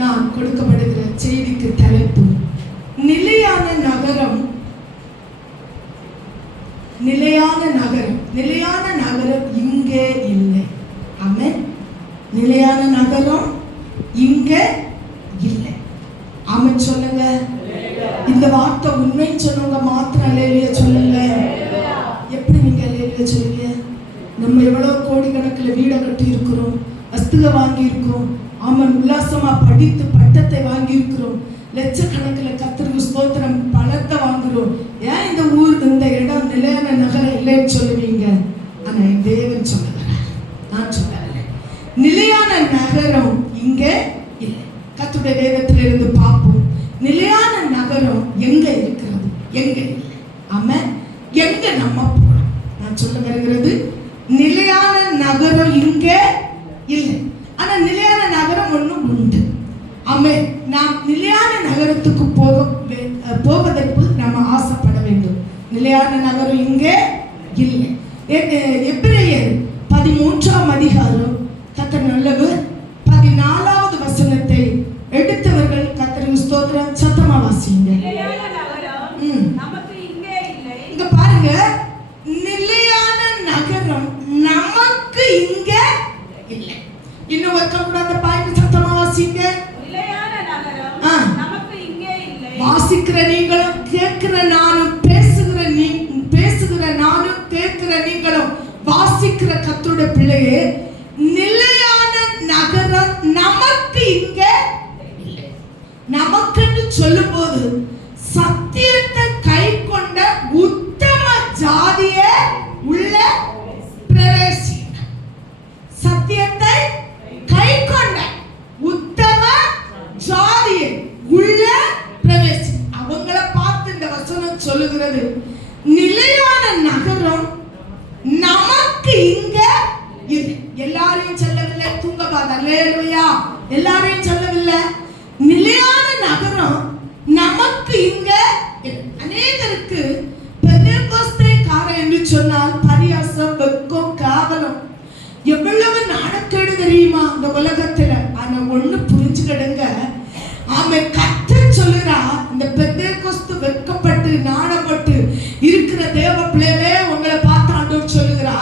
நான் கொடுக்கப்படுகிற செய்திக்கு தலைப்பு நிலையான நகரம். நிலையான நகரம், நிலையான நகரம் இங்கே இல்லை. ஆமென். நிலையான நகரம் இங்கே இல்லை. ஆமென் சொல்லுங்க. இந்த வார்த்தை உண்மை சொன்னவங்க மாத்திரம் அல்லேலூயா சொல்லுங்க. எப்படி நீங்க அல்லேலூயா சொல்லுங்க? நம்ம எவ்வளவு கோடிக்கணக்கில் வீடை கட்டி இருக்கிறோம், வஸ்துவை வாங்கி இருக்கிறோம். ஆமாம், உல்லாசமா படித்து பட்டத்தை வாங்கி இருக்கிறோம், லட்சக்கணக்கில் கர்த்தருக்கு ஸ்தோத்திரம் பணத்தை வாங்குறோம். ஏன் இந்த ஊர் இந்த இடம் நிலையான நகரம் இல்லைன்னு சொல்லுவீங்க? ஆனா தேவன் சொல்லுகிறார், நான் சொல்லல, நிலையான நகரம் இங்கே இல்லை. கர்த்தருடைய வேதத்திலிருந்து பார்ப்போம். நிலையான நகரம் எங்க இருக்கிறது, எங்க இல்லை. ஆமென். எங்க நம்ம போறோம்? நான் சொல்ல வருகிறது, நிலையான நகரம் இங்கே இல்லை. ஆனா நிலையான நகரம் ஒண்ணு உண்டு. ஆமென். நாம் நிலையான நகரத்துக்கு போவதற்கு நாம் ஆசைப்பட வேண்டும். நிலையான நகரம் இங்கே இல்லை. எபிரேயர் 13ஆம் அதிகாரம் கர்த்தர் நல்லவர் 14வது வசனத்தை எடுத்தவர்கள் கர்த்தருக்கு ஸ்தோத்திரம் சத்தமா வாசிங்க. இங்க பாருங்க, நிலையான நகரம் நமக்கு இங்க இல்லை. இன்னும் ஒருத்தர் கூட அந்த பாயிண்ட் சத்தமா வாசிங்க. நிலையான நகரம் நமக்கு இங்க இல்லை. வாசிக்கிற நீங்களும் கேட்கிற நானும் பேசுகிற நானும் கேட்கிற நீங்களும் வாசிக்கிற கர்த்தருடைய பிள்ளையே, நிலையான நகரம் நமக்கு இங்க இல்லை. நமக்குன்னு சொல்லும்போது சத்தியத்தை கை கொண்ட உத்தம ஜாதியே உள்ள பிரவேசிக்கணும். சத்தியத்தை கை கொண்ட உத்தம ஜாதியை உள்ள பிரவேசி. அவங்கள பார்த்து இந்த வசனம் சொல்லுகிறது, நிலையான நகரம் நமக்கு இங்க இல்லை. எல்லாரையும் சொல்லவில்லை, தூங்கபாத அல்லேலூயா, எல்லாரையும் சொல்லவில்லை. நிலையான நகரம் நமக்கு இங்க அநேகருக்கு பெந்தேகோஸ்தேக்காரன் என்று சொன்னால் பரியாசம், வெட்கம், காவலம், எவ்வளவு நாணக்கேடு தெரியுமா இந்த உலகத்துல. ஆனா ஒண்ணு புரிஞ்சுக்கிடுங்க, ஆமென். கர்த்தர் சொல்லுறா, இந்த பெந்தேகோஸ்து வெட்கப்பட்டு நாணப்பட்டு இருக்கிற தேவ பிள்ளைகளே, உங்களை பார்த்து ஆண்டவர் சொல்லுகிறா,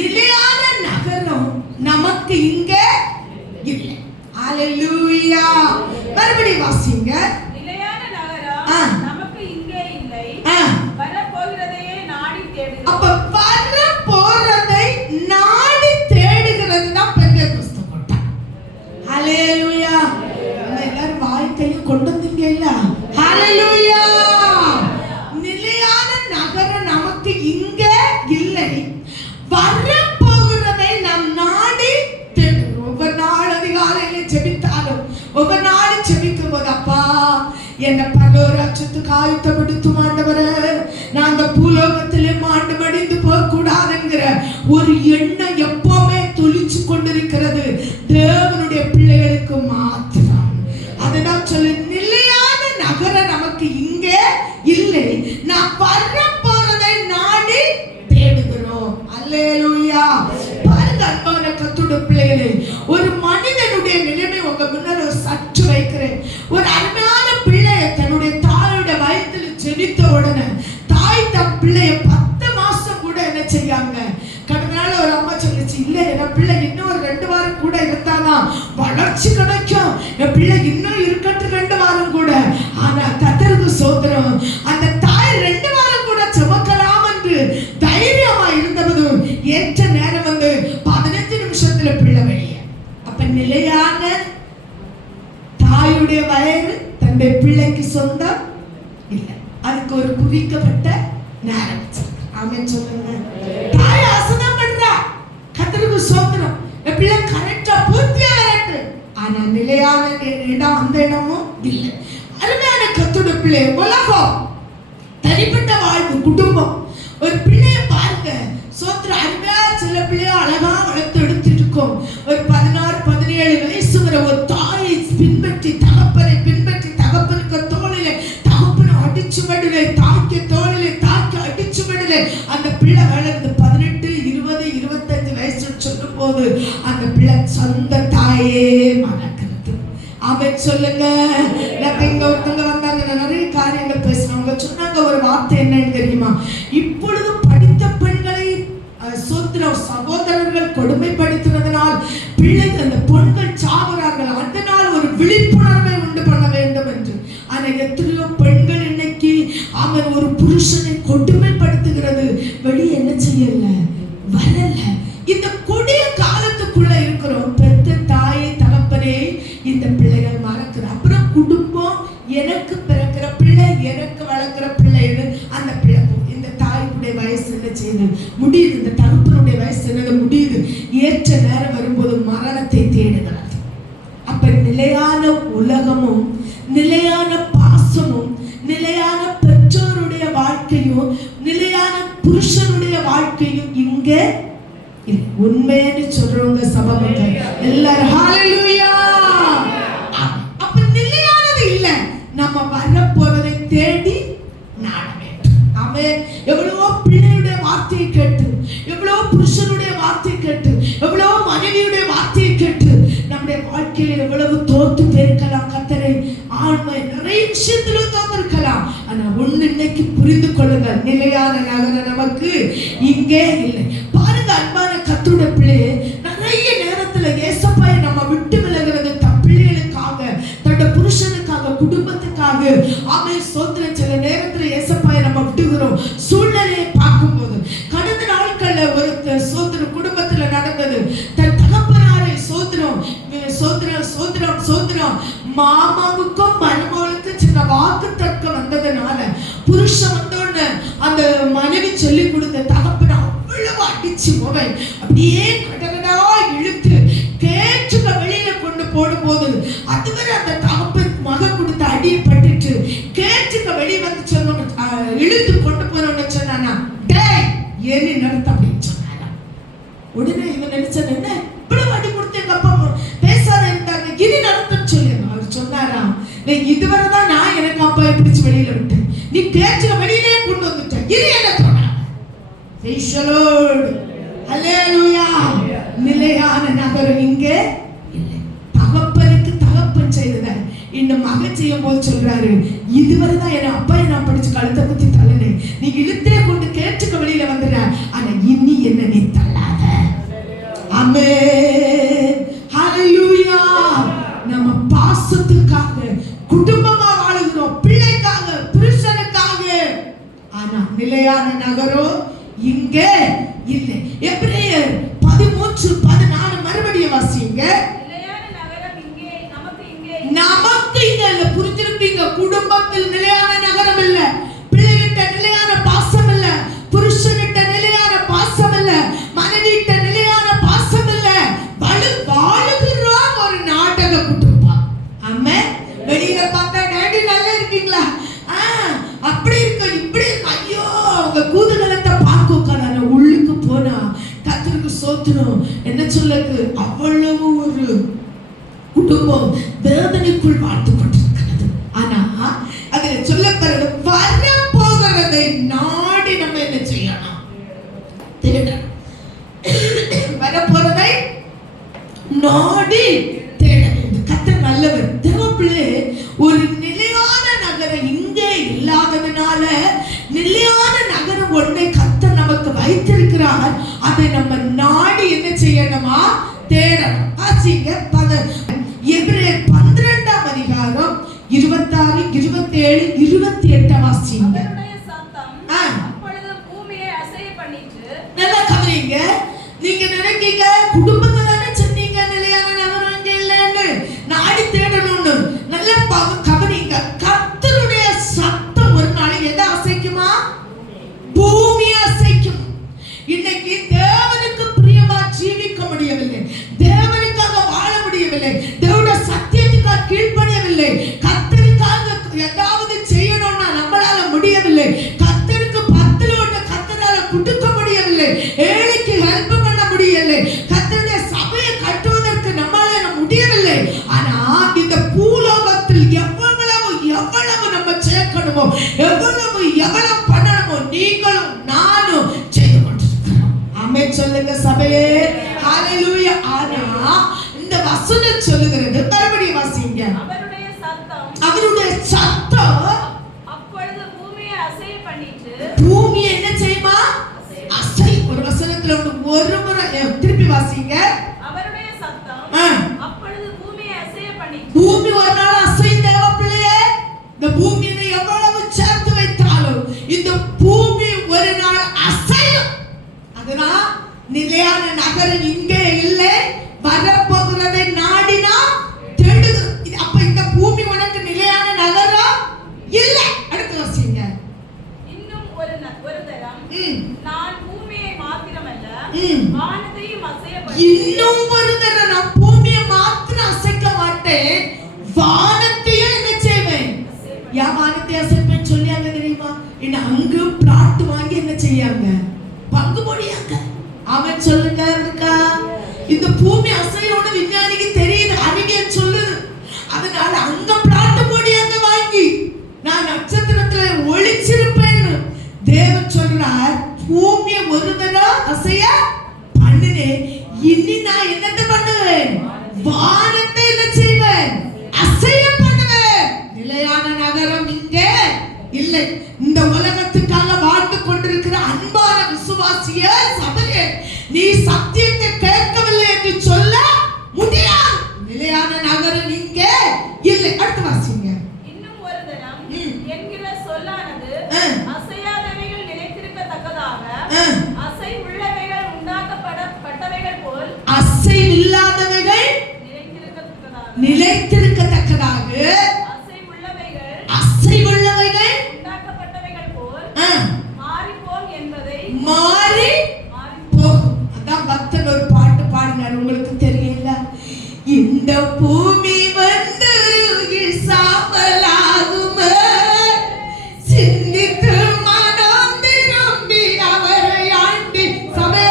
நிலையான நகரம் நமக்கு இங்க இல்லை. ஹalleluya. மறுபடியும் வாசிங்க. நிலையான நகரம் நமக்கு இங்க இல்லை. வரப்போகிறதையே நாடி தேடுகிறோம். அப்ப வரப்போறதை நாடி தேடுகிறது தான் பெந்தேகோஸ்து கூட்டம். ஹalleluya. எல்லாரும் வாழ்க்கையை கொண்டு வந்தீங்க இல்ல? ஹalleluya. நிலையான நகரம் நமக்கு இங்க இல்லை. வரப்போகிறதை நாம் நாடி தேடுகிறோம். ஒவ்வொரு நாள் அதிகாலையில ஜெபித்தாலும், ஒவ்வொரு நாள் ஜெபிக்கும் போது, அப்பா என்ன பரலோகத்துக்கு ஆயத்தப்படுத்தும் ஆண்டவரே, நான் அந்த பூலோகத்திலே மாண்டு மடிந்து போக கூடாதுங்கிற ஒரு எண்ணம் எப்பவுமே துளிச்சு கொண்டிருக்கிறது தேவனுடைய பிள்ளைகளுக்கு மாத்திரம். அதுதான் சொல்லு, நிலையான நகரம் நமக்கு இங்கே இல்லை. நான் வரப்போறதை நாடி தேடுகிறோம். அல்லேலூயா. பாருங்க அன்பான கர்த்தருடைய பிள்ளைகளே, ஒரு மனிதனுடைய நிலைமை உங்க முன்னால சற்று வைக்கிறேன். ஒரு அருமையான பிள்ளை தன்னுடைய தாயோட வயிற்றுல ஜெனித்த உடனே தாய் தன் பிள்ளைய 10 மாசம் கூட என்ன செய்யாங்க. கடந்த நாள் ஒரு அம்மா சொல்லிச்சு, இல்ல என் பிள்ளை இன்னும் ஒரு 2 வாரம் கூட இருந்தாதான் வளர்ச்சி கிடைக்கும், என் பிள்ளை இன்னும் இருக்கட்டும் 2 வாரம் கூட. ஆனா கர்த்தருக்கு ஸ்தோத்திரம், அந்த தாய் 2 வாரம் கூட சுமக்கலாம் என்று தைரியமா இருந்தபோது ஏற்ற நேரம் வந்து 15 நிமிஷத்துல பிள்ளை வெளியே. அப்ப நிலையான தாயுடைய வயது தன்னுடைய பிள்ளைக்கு சொந்தம் இல்லை. அதுக்கு ஒரு குறிக்கப்பட்ட நேரம். ஆமென் சொல்லுங்க. தாய் ஆசனம் பண்றா, கர்த்தருக்கு ஸ்தோத்திரம், என் பிள்ளை கரெக்டா பூர்த்தியா வரட்டு. ஆனா நிலையான இடம் அந்த இடமும் இல்லை. அருமையான கர்த்தருடைய பிள்ளை, உலகம், தனிப்பட்ட வாழ்வு, குடும்பம், ஒரு பிள்ளைய பாருங்க, சோத்திர அருமையா சில பிள்ளைய அழகா வளர்த்து எடுத்துட்டு இருக்கோம். ஒரு 16-17 வயசு வரை ஒரு தாயை பின்பற்றி தகப்பனை பின்பற்றி தகப்பனுக்கு தோளிலே தகப்பனை அடிச்சு மடிலே தாக்கி தோளிலே தாக்கி அடிச்சு மடிலே அந்த பிள்ளை வளர்ந்து 18, 20, 25 வயசு சொல்லும் போது அந்த பிள்ளை சொந்த தாயே மறக்கிறது. அவன் சொல்லுங்க. இங்க ஒருத்தங்க வந்தாங்க, நிறைய காரியங்கள் பேசினவங்க சொன்னாங்க. ஒரு வார்த்தை என்னன்னு தெரியுமா? இப்பொழுது படித்த பெண்களை சகோதரர்கள் கொடுமைப்படுத்துவதனால் பிள்ளைகள் அந்த பெண்கள் சாகுறார்கள். அதனால் ஒரு விழிப்புணர்வை உண்டு பண்ண வேண்டும் என்று. ஆனா எத்தனையோ பெண்கள் இன்னைக்கு அவன் ஒரு புருஷனை கொடுமைப்படுத்துகிறது வெளியே என்ன செய்யல, வரல. இந்த கொடிய காலத்துக்குள்ள இருக்கிறோம். பெத்த தாயை தகப்பனே இந்த பிள்ளைகள் மறக்கிற. அப்புறம் குடும்பம், எனக்கு பிறக்கிற பிள்ளை, எனக்கு வளர்க்கிற பிள்ளைன்னு அந்த பிள்ளை. இந்த தாய்க்குடைய வயசு என்ன செய்யுது, முடியுது. இந்த தகப்பனுடைய வயசு என்ன முடியுது. ஏற்ற நேரம் வரும்போது மரணத்தை தேடுகிறது. அப்ப நிலையான உலகமும் நிலையான பாசமும் நிலையான பெற்றோருடைய வாழ்க்கையும் நிலையான புருஷனுடைய வாழ்க்கையும் இங்கே உண்மைன்னு சொல்றவங்க சபையில எல்லாரும் ஹalleluya. அப்ப நிலையானது இல்ல. நம்ம வரப்போறதை தேடி நாட வேண்டும். ஆமென். எவ்வளவோ பிள்ளையுடைய வார்த்தையை கேட்டு, எவ்வளவோ புருஷனுடைய வார்த்தையை கேட்டு, எவ்வளவோ மனைவியுடைய வார்த்தையை கேட்டு நம்முடைய வாழ்க்கையில எவ்வளவு தோத்து போயிருக்கலாம். கர்த்தரை ஆண்மை நிறைய விஷயத்துல தோத்திருக்கலாம். ஆனா ஒண்ணு இன்னைக்கு புரிந்து கொள்ளுங்க, நிலையான நகரம் நமக்கு இங்கே இல்லை. பாருங்க அன்பான கர்த்தருடைய பிள்ளையே, நிறைய நேரத்துல ஏசப்பாயை நம்ம விட்டு விலகிறது தன் பிள்ளைகளுக்காக, தன்னோட புருஷனுக்காக, குடும்பத்துக்காக. ஆமென் சோதனை. சில நேரத்துல ஏசப்பாயை நம்ம விட்டுகிறோம். சூழ்நிலையை பார்க்கும்போது கடந்த நாட்கள்ல ஒரு சோதனை குடும்பத்துல நடந்தது. தன் தகப்பனாரை சோதனம் சோதனம் சோதனம் சோதனம் மாமாவுக்கும் மருமகளுக்கும் சின்ன வாக்கு தர்க்கம் வந்ததுனால புருஷன் வந்தோன்னு அந்த மனைவி சொல்லி கொடுத்த தகப்பனை அவ்வளவு அடிச்சு போவேன் அப்படியே கடகடா இழுத்து கேட்டுக்க வெளியில கொண்டு போடும் போது அதுவரை அந்த தகப்பன் மக கொடுத்த அடியை பட்டுட்டு கேட்டுக்க வெளியே வந்து சொன்ன இழுத்து கொண்டு போனோன்னு சொன்னானா, டேய் ஏறி நடத்த அப்படின்னு சொன்னாரா. உடனே இவன் நினைச்சது, என்ன இவ்வளவு அடி கொடுத்து எங்க அப்பா பேசாத இருந்தாங்க, இனி நடத்தன்னு சொல்லி அவர் சொன்னாரா, இதுவரைதான் நான் எனக்கு அப்பா பிடிச்சு வெளியில விட்டேன், நீ கேட்டுக்க வெளியிலே கொண்டு வந்துட்ட, இனி என்ன சொன்ன. நிலையான நகரம் இங்கே இல்லை. தகப்பனுக்கு தகப்பன் செய்தத இன்னும் மகன் செய்யும் போது சொல்றாரு, இதுவரைதான் என் அப்பா நான் படிச்சு கழுத்தை குத்தி தள்ளினேன், நீ இழுத்தே கொண்டு கேட்டுக்க வெளியில வந்துடுற, ஆனா இனி என்ன நீ தள்ளாத. ஆமென் ஹல்லேலூயா. நம்ம பாசத்துக்காக குடும்பமா வாழுகிறோம், பிள்ளைக்காக, புருஷனுக்காக. ஆனா நிலையான நகரம் இங்கே இல்லை. எபிரேயர் 13:14 மறுபடியும் வாசிங்க. நிலையான நகரம் இங்கே, நமக்கு இங்கே இல்ல. புரிஞ்சிருப்பீங்க, குடும்பத்தில் நிலையான நகரம் இல்ல, பிள்ளைகிட்ட நிலையான பாசம் இல்ல, புருஷனிட்ட நிலையான பாசம் இல்ல, மனைவிட்ட நிலையான பாசம் இல்ல. வாழுகிறோம் ஒரு நாடக குடும்பம். ஆமென். வெளியில பார்த்தா டாடி நல்லா இருக்கீங்களா, அப்படி இருக்கு இப்படி இருக்கு, ஐயோ உங்க கூதலத்தை பார்க்க உள்ளுக்கு போனா கர்த்தருக்கு ஸ்தோத்திரம் என்ன சொல்லுது, அவ்வளவு ஒரு குடும்பம் வேதனைக்குள் வாழ்ந்து கொண்டிருக்கிறது. ஆனா அதுல சொல்லப்படுறது வரப்போகிறதை நாடி நம்ம என்ன செய்யணும், தேடணும். வரப்போறதை நாடி தேட வேண்டும். கர்த்தர் நல்லவர். தேவப்பிள்ளை, ஒரு நிலையான நகரம் இங்கே இல்லாததுனால நிலையான நகரம் ஒன்றை கர்த்தர் நமக்கு வைத்திருக்கிறார். அதை நம்ம நாடி என்ன செய்யணுமா, தேடணும். ஆசிங்க எபிரேயர் 12ஆம் அதிகாரம் 26, 27, 28 வாசிங்க. அவருடைய சத்தம் அப்பொழுது பூமியை அசைய பண்ணிச்சு. நல்லா கவனிங்க. நீங்க நினைக்கீங்க குடும்பத்தை தானே சொன்னீங்க நிலையான நகரம் இங்க இல்லைன்னு, நாடி தேடணும்னு. நல்லா கவனிங்க. கர்த்தருடைய சத்தம் ஒரு நாளைக்கு எதை அசைக்குமா, பூமியை அசைக்கும். இன்னைக்கு தேவனுக்கு பிரியமா ஜீவிக்க முடியவில்லை, தேவனுக்காக வாழ முடியவில்லை, தேவனுடைய சத்தியத்துக்காக கீழ்ப்படியவில்லை, கர்த்தருக்காக ஏதாவது செய்யணும்னா நம்மளால முடியவில்லை, கர்த்தருக்கு 10 ஒன்று கர்த்தரால கொடுக்க முடியவில்லை, ஏழைக்கு ஹெல்ப் பண்ண முடியவில்லை, கர்த்தருடைய சபையை கட்டுவதற்கு நம்மளால முடியவில்லை. ஆனா இந்த பூலோகத்தில் எவ்வளவு நம்ம சேர்க்கணுமோ, எவ்வளவு பண்ணணுமோ நீங்களும் நானும் செய்து கொண்டிருக்கிறோம். ஆமென் சொல்லுங்க சபையே ஹல்லேலூயா. ஆனா இந்த வசனம் சொல்லுகிறது, மறுபடியும் வாசிங்க. அவருடைய அவருடைய சத்தம் அப்பொழுது பூமியை அசைய பண்ணிட்டு பூமி என்ன செய்யுமா? அசை. ஒரு வசனத்துல ஒரு முறை திருப்பி வாசிங்க. அவருடைய சத்தம் அப்பொழுது பூமியை அசைய பண்ணிட்டு பூமி ஒரு நாள் அசையும் தேவ பிள்ளையே. இந்த பூமியை எவ்வளவு சேர்த்து வைத்தாலும் இந்த பூமி ஒரு நாள் அசையும். அதனால் நிலையான நகரம் இங்கே இல்லை, வரப்போகிறதை நாடினா தேடுகிறோம். அப்ப இந்த பூமி உனக்கு நிலையான நகரம் இல்லை. அடுத்து வாசிங்க. இன்னும் ஒரு தரம் நான் பூமியை மாத்திரமல்ல வானத்தையும் அசைய இன்னும் ஒரு தரம் நான் பூமியை மாத்திரம் அசைக்க மாட்டேன், வானத்தையும் என்ன செய்வேன்? யா வானத்தை அசைப்பேன்னு சொல்லியாங்க தெரியுமா? இன்னும் அங்கு பிளாட் வாங்கி என்ன செய்யாங்க? பங்கு போடியாங்க. அவன் சொல்லுங்க இருக்கா? இந்த பூமி அசையோட விஞ்ஞானிக்கு தெரியுது, அறிவியல் சொல்லுது. அதனால அங்க பிளாட் போடியாங்க வாங்கி நான் நட்சத்திரத்துல ஒளிச்சிருப்பேன்னு தேவன் சொல்றார். பூமியை ஒரு தடவை அசைய பண்ணுனேன், இனி நான் என்னத்தை பண்ணுவேன்? வானத்தை என்ன செய்வேன்? அசைய பண்ணுவேன். நிலையான நகரம் இங்கே இல்லை. இந்த உலகத்துக்காக வாழ்ந்து கொண்டிருக்கிற அன்பான விசுவாசியே சபையே, நீ சத்தியத்தை கேட்கவில்லை என்று சொல்ல முடியாது. நிலையான நகரம் இங்கே இல்லை. அடுத்து வாசிங்க. இன்னும் ஒரு தரம் என்கிற சொல்லானது அசையாதவைகள் நிலைத்திருக்கத்தக்கதாக அசை உள்ளவைகள் உண்டாக்கப்பட்டவைகள் போல் அசை இல்லாதவைகள் நிலைத்திருக்கத்தக்கதாக அசை உள்ளவைகள் உண்டாக்கப்பட்டவைகள் போல் மாறிப்போம் என்பதை மாறி போகும். அதான் பக்தன் ஒரு பாட்டு பாடினார், உங்களுக்கு தெரியல? இந்த பூமி வந்து சாம்பலாகுமே, சிந்தித்து மனம் திரும்பி அவரை ஆண்டி சபை.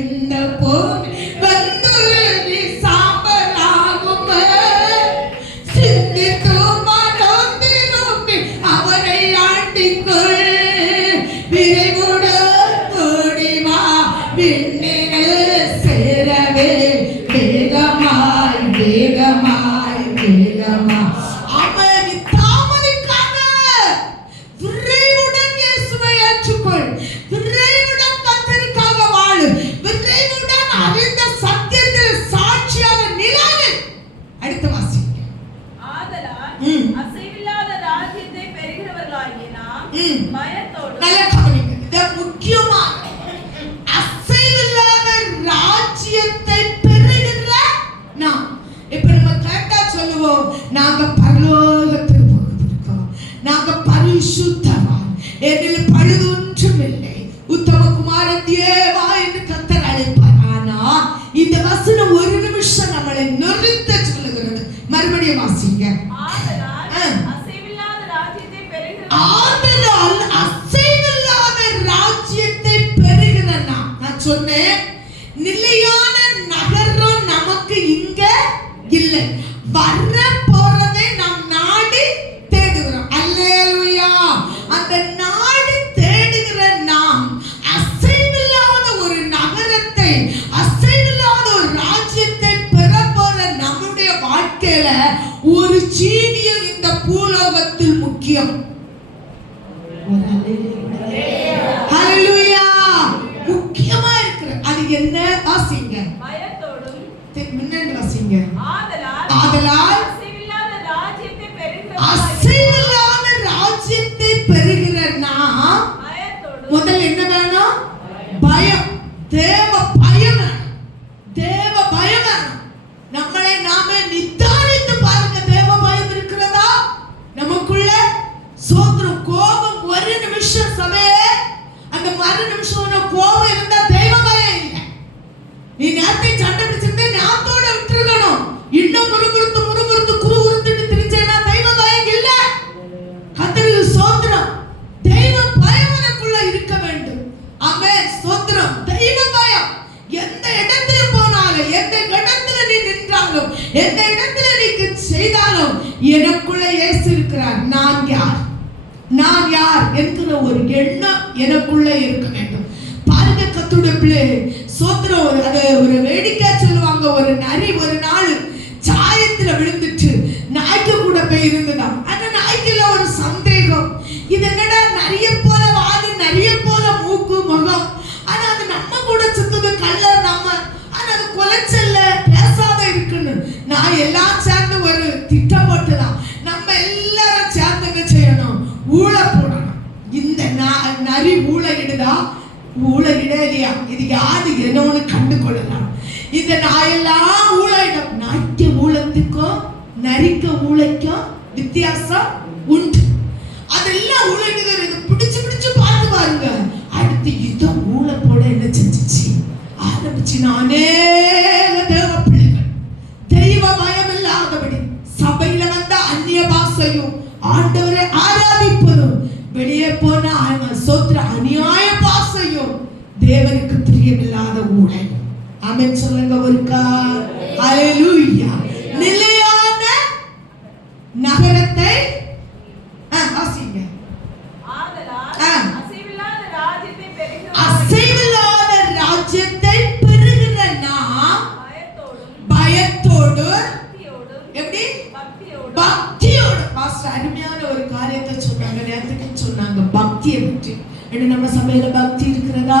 இந்த பூமி வந்து சாம்பலாகுமே, சிந்தித்து மனம் திரும்பி அவரை ஆண்டிக்கொள். விரைவுடன் ஓடிவா விண்ணில் சேரவே, வேகமாய் வேகமாய் வேகமாய். அவன் தாமதிக்காத, விரைவுடன் இயேசுவை ஏற்றுக்கொள், விரைவுடன் கர்த்தருக்காக வாழு, விரைவுடன் அறிந்த சத்தியத்தில் சாட்சியாக நிலை. அடுத்த வாசிங்க. ஆதலால் அசைவில்லாத ராஜ்யத்தை பெறுகிறவர்களாகிய நாம் பயத்தோடு நல்ல கவனிங்க. இது முக்கியமான அசைவில்லாத ராஜ்யத்தை பெறுகிற நாம். இப்ப நம்ம கேட்டா சொல்லுவோம், நாங்க பரலோகத்தில் போகிறோம், நாங்க பரிசுத்தவான், எதில் பழுது ஒன்றும் இல்லை, உத்தம குமாரன் தேவா என்று கர்த்தர் அழைப்பார். ஆனா இந்த வசனம் ஒரு நிமிஷம் நம்மளை நிறுத்த சொல்லுகிறது. மறுபடியும் வாசிங்க. ஆதலால் அசைவில்லாத ராஜ்யத்தை பெறுகிற நான் சொன்னேன், நிலையான நகரம் நமக்கு இங்க இல்லை, வர போறதை நாம் நாடி தேடுகிறோம். அல்லேலூயா. அந்த நாடி தேடுகிற நாம் அசைவில்லாத ஒரு நகரத்தை, அசைவில்லாத ஒரு ராஜ்யத்தை பெற போற நம்முடைய வாழ்க்கையில ஒரு ஜீவியம் இந்த பூலோகத்தில் முக்கியம். ஹalleluya. முக்கியமா இருக்கு. அது என்ன? வாசிங்க. பயத்தோடும் முன்னாடி வாசிங்க. ஆதலால் அசைவில்லாத ராஜ்யத்தை பெறுகிற நாம் முதல்ல என்ன வேணும்? பயம். தேவ பயம் வேணும். தேவ பயம் வேணும். நம்மளை நாமே நிதானித்து பாருங்க. தேவ பயம் இருக்கிறதா நமக்குள்ள? சோத்திரம். கோபம் ஒரு நிமிஷம் சபையே, அந்த மறு நிமிஷம் கோபம் இருந்தா தெய்வ பயம் இல்லை. நீ நேரத்தை சண்டை பிடிச்சிருந்தே ஞாபகத்தோட விட்டுருக்கணும். இன்னும் முறுமுறுத்து குறுகுறுத்துட்டு திரிஞ்சேன்னா தெய்வ பயம் இல்லை. கர்த்தருக்கு சோத்திரம். தெய்வ பயம் எனக்குள்ள இருக்க வேண்டும். ஆமென். சோத்திரம். தெய்வ பயம். எந்த இடத்துல போனாலும், எந்த இடத்துல நீ நின்றாலும், எந்த இடத்துல நீ செய்தாலும் எனக்குள்ள இயேசு இருக்கிறார். நான் யார், நான் யார் என்கிற ஒரு எண்ணம் எனக்குள்ள இருக்க வேண்டும். பாருங்க கர்த்தருடைய பிள்ளை சோத்திரம். அது ஒரு வேடிக்கை சொல்லுவாங்க. ஒரு நரி ஒரு நாள் சாயத்துல விழுந்துட்டு நாய்க்கு கூட இருந்துதான். அந்த நாய்க்குள்ள ஒரு சந்தேகம், இது என்னடா நிறைய போல வாது, நிறைய போல மூக்கு, முகம், ஆனா அது நம்ம கூட சுத்துது, கல்லர் நம்ம, ஆனா அது குலைச்சல்ல பேசாத இருக்குன்னு நான் எல்லாம் சேர்ந்து ஒரு திட்டம் போட்டுதான் நம்ம எல்லாரும் சேர்ந்துங்க செய்யணும், ஊழ போடணும். இந்த நரி ஊழலிடுதா, ஊழலிட இல்லையா, இது யாரு என்னன்னு கண்டு கொள்ளலாம். இந்த நாயெல்லாம் ஊழலிடும். நாய்க்கு ஊழத்துக்கும் நரிக்க ஊழைக்கும் வித்தியாசம் உண்டு. அதெல்லாம் ஊழலிடுது. இது பிடிச்சு பிடிச்சு பார்த்து பாருங்க. அடுத்து இதை ஊழ போட என்ன செஞ்சிச்சு ஆரம்பிச்சு. நானே தேவ பிள்ளைகள் தெய்வ பயம் இல்லாதபடி சபையில வந்த அந்நிய பாஷையும் ஆண்டவரை ஆராதிப்பதும் வெளியே போன சோத்திர அநியாய பாஷையும் தேவனுக்கு பிரியமில்லாத ஊழல். ஆமென் சொல்லுங்க ஒருக்கா. ஹல்லேலூயா. நிலையான நகரத்தை வாசிங்க. அசைவில்லாத ராஜ்யத்தை பெறுகிற நாம் பயத்தோடு எப்படி பக்தியோடு. பாஸ்டர் அருமையான ஒரு காரியத்தை சொன்னாங்க, நேரத்துக்கு சொன்னாங்க பக்தியை பற்றி. நம்ம சபையில பக்தி இருக்கிறதா?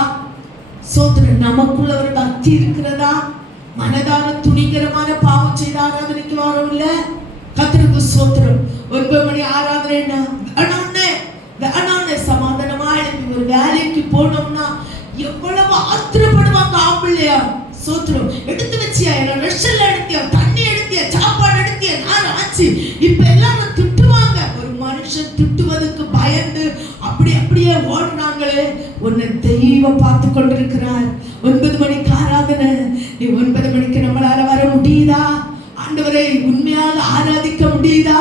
சோத்திரம் நமக்குள்ள ஒரு பக்தி இருக்கிறதா? மனதான துணிகரமான பாவம் செய்த ஆராதனைக்கு வரோம் இல்ல? கர்த்தருக்கு சோத்திரம். 9 மணி ஆராதனை சமாதானமா எழுப்பி ஒரு வேலைக்கு போனோம்னா எவ்வளவு ஆத்திரப்படுவாங்க ஆம்பளையா. சோத்திரம். எடுத்து வச்சியா, ரெஷல் எடுத்தியா, தண்ணி எடுத்தியா, சாப்பாடு எடுத்தியா, நான் ஆச்சு. இப்ப எல்லாரும் திட்டுவாங்க. ஒரு மனுஷன் திட்டுவதற்கு பயந்து அப்படியே ஓடுறாங்களே. உன்னை தெய்வம் பார்த்து கொண்டிருக்கிறார். 9 மணிக்கு ஆராதனை, நீ 9 மணிக்கு நம்மளால வர முடியுதா? ஆண்டவரை உண்மையாக ஆராதிக்க முடியுதா?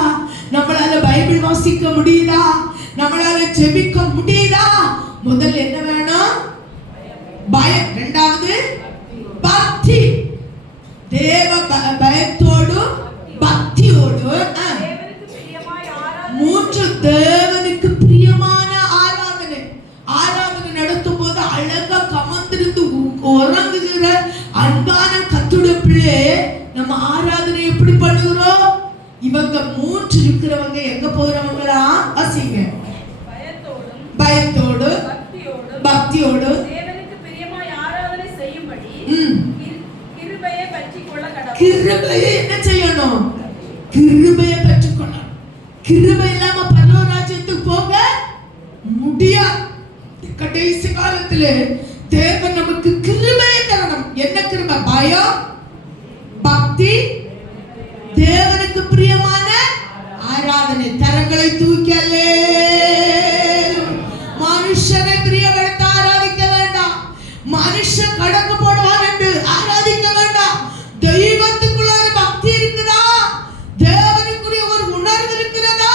நம்மளால பைபிள் வாசிக்க முடியுதா? நம்மளால ஜெபிக்க முடியுதா? முதல் என்ன வேணும்? பயம். இரண்டாவது பக்தி. தேவ பயத்தோடு பக்தியோடு. மூன்று தேவனுக்கு பிரியமான ஆராதனை. ஆராதனை நடத்தும் போது அழகா கமந்திருந்து உறங்குகிற அன்பான கர்த்தருடைய பிள்ளை நம்ம ஆராதனை எப்படி பண்ணுகிறோம்? இவங்க மூன்று இருக்கிறவங்க எங்க போறவங்களா? வாசிங்க. பயத்தோடு பக்தியோடு தேவனுக்கு பிரியமாய் ஆராதனை செய்யும்படி கிருபையை பற்றிக்கொள்ள கடவுள். கிருபையை என்ன செய்யணும்? கிருபையை பற்றிக்கொள்ளணும். கிருபை இல்லாம பரலோக ராஜ்யத்துக்கு போக முடியாது. கடைசி காலத்திலே தேவன் நமக்கு கிருபையை தரணும். என்ன கிருபை? பயம், பக்தி, தேவனுக்கு பிரியமான ஆராதனை. கரங்களை தூக்கலே. மனுஷனை பிரியப்படுத்த ஆராதிக்க வேண்டாம். மனுஷன் கடக்கு போடுவான் என்று ஆராதிக்க வேண்டாம். தெய்வத்துக்குள்ள ஒரு பக்தி இருக்குதா? தேவனுக்குரிய ஒரு உணர்வு இருக்கிறதா?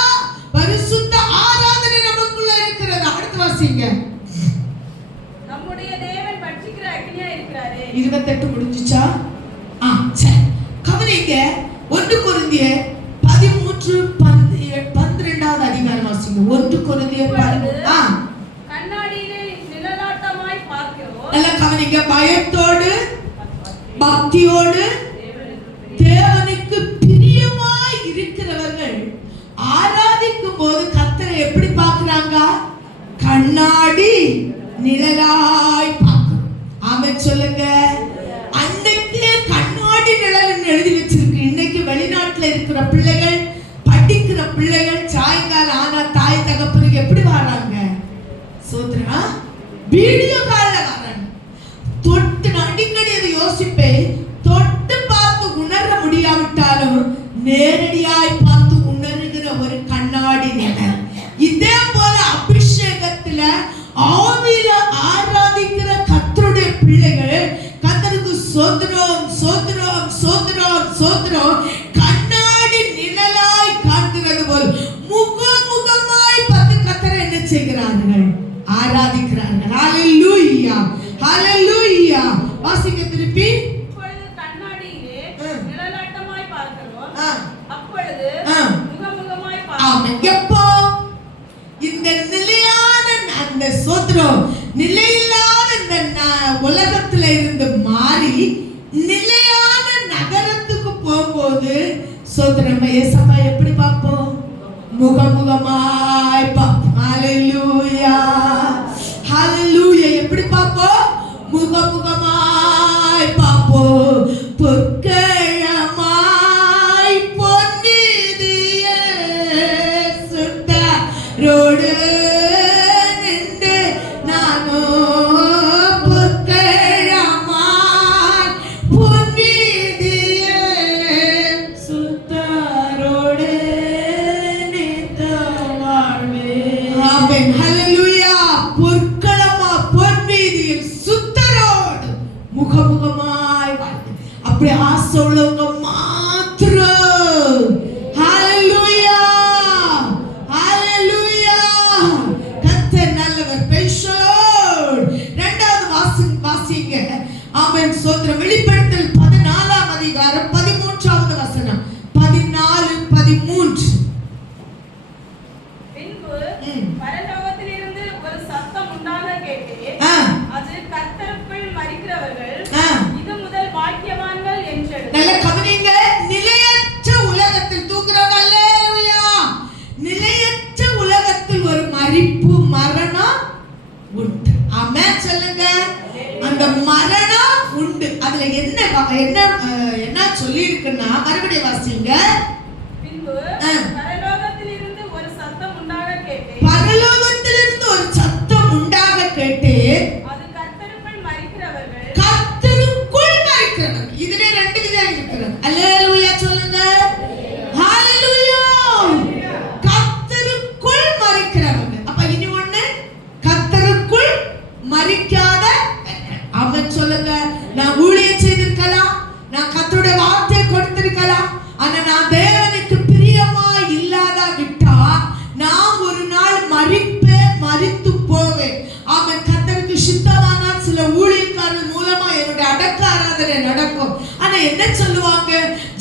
பரிசுத்த ஆராதனை நமக்குள்ள இருக்கிறதா? அடுத்து வாசிங்க. நம்முடைய தேவன் பட்சிக்கிற அக்னியா இருக்கிறாரே. 28 முடிஞ்சுச்சா? சரி. கவனிங்க. 1 கொரிந்தியர் 13:12 அதிகாரம் வாசிங்க. 1 கொரிந்தியர் கண்ணாடியிலே நிழலாட்டமாய் பார்க்கிறோம். நல்லா கவனிங்க. பயத்தோடு பக்தியோடு தேவனுக்கு பிரியமாய் இருக்கிறவர்கள் ஆராதிக்கும் போது கர்த்தரை எப்படி பார்க்கறாங்க? கண்ணாடி நிழலாய் பார்க்கிறோம். ஆமென் சொல்லுங்க. அன்னைக்கு கண்ணாடி நிழல்னு எழுதி வச்சிருக்கு. இன்னைக்கு வெளிநாட்டுல இருக்கிற பிள்ளைகள், படிக்கிற பிள்ளைகள் சாயங்காலம் ஆனா தாய் தகப்பனுக்கு எப்படி வராங்க? சோத்ரா வீடியோ கால்ல வராங்க. தொட்டு அடிக்கடி அதை யோசிப்பேன். தொட்டு பார்த்து உணர முடியாவிட்டாலும் நேரடியாய் பார்த்து உணர்கிற ஒரு கண்ணாடி நிழல். இதே போல அபிஷேகத்துல ஆவியில ஆராதிக்கிற கர்த்தருடைய பிள்ளைகள் கர்த்தருக்கு சோத்ரம் சோத்ரம் சோத்ரம் சோத்ரம் கண்ணாடி நிழலாய் காண்கிறது போல் முகமுகமாய் பார்த்து கர்த்தரை என்ன செய்கிறார்கள்? ஆராதிக்கிறார்கள். ஹல்லேலூயா, ஹல்லேலூயா. வாசிங்க திருப்பி. இப்பொழுது கண்ணாடியிலே நிழலாட்டமாய் பார்க்கிறோம். அப்பொழுது முகமுகமாய் பார்க்கிறோம். ஆமென். எப்போ? இந்த நிலையான அந்த சோத்ரம் நிலையில்லாத இந்த உலகத்துல இருந்து மாறி நிலையான நகரத்துக்கு போகும்போது சோத்ரம் ஏசப்பா எப்படி பார்ப்போம்? முகமுகமாய் பார்ப்போம். ஹalleluya ஹalleluya. எப்படி பார்ப்போம்? முகமுகமாய் பார்ப்போம். பொற்களமாய் பொன்னிதிய சுத்தரோடு நின்று நானோ பொற்களமாய் பொன்னிதிய சுத்தரோடு நின்று வாழ்வேன். ஆமென். ஹalleluya. பொற்களமா பொன்னிதியில் சுத்தரோடு முகமுகமாய் வாழ்வேன். அப்படி ஆசை உள்ளவங்க மாத்திரம். ஹalleluya ஹalleluya. கர்த்தர் நல்லவர். பேசோடு இரண்டாவது வாசிங்க. ஆமென். ஸ்தோத்திரம். வெளிப்படுத்தல் 14ஆம் அதிகாரம் 13வது வசனம். 14:13. பின்பு பரலோகத்திலிருந்து ஒரு சத்தம் உண்டாக கேட்டேன். அது கர்த்தருக்குள் மரிக்கிறவர்கள் இது முதல் பாக்கியவான்கள் என்றது. நல்ல கவனிங்க. நிலையற்ற உலகத்தில் தூக்குறாங்க. அல்லேலூயா. நிலையற்ற உலகத்தில் ஒரு மரிப்பு மரணம் உண்டு. ஆமென் சொல்லுங்க. அந்த மரணம் உண்டு. அதுல என்ன என்ன சொல்லி இருக்குன்னா மறுபடியும் வாசிங்க. பின்பு பரலோகத்திலிருந்து ஒரு சத்தம் உண்டாக கேட்டேன். பரலோகத்திலிருந்து ஒரு சத்தம் உண்டாக கேட்டேன். அது கர்த்தருக்குள் மரிக்கிறவர்கள். கர்த்தருக்குள் மரிக்கிறவர்கள். இதுல ரெண்டு விதம் இருக்குது. அல்லேலூயா சொல்லுங்க. ஹalleluya. கர்த்தருக்குள் மரிக்கிறவர்கள். அப்ப இனி ஒண்ணு கர்த்தருக்குள் மரிக்காத. அவன் சொல்லுங்க. நான் ஊழியம் செய்திருக்கலாம், நான் கர்த்தருடைய வார்த்தையை கொடுத்திருக்கலாம், ஆனா நான் தேவனுக்கு பிரியமா இல்லாத விட்டா நான் ஒரு நாள் மரிப்பேன், மரித்து போவேன். அவன் கர்த்தருக்கு சித்தமானால் சில ஊழியக்காரர் மூலமா என்னுடைய அடக்க ஆராதனை நடக்கும். ஆனா என்ன சொல்லுவாங்க?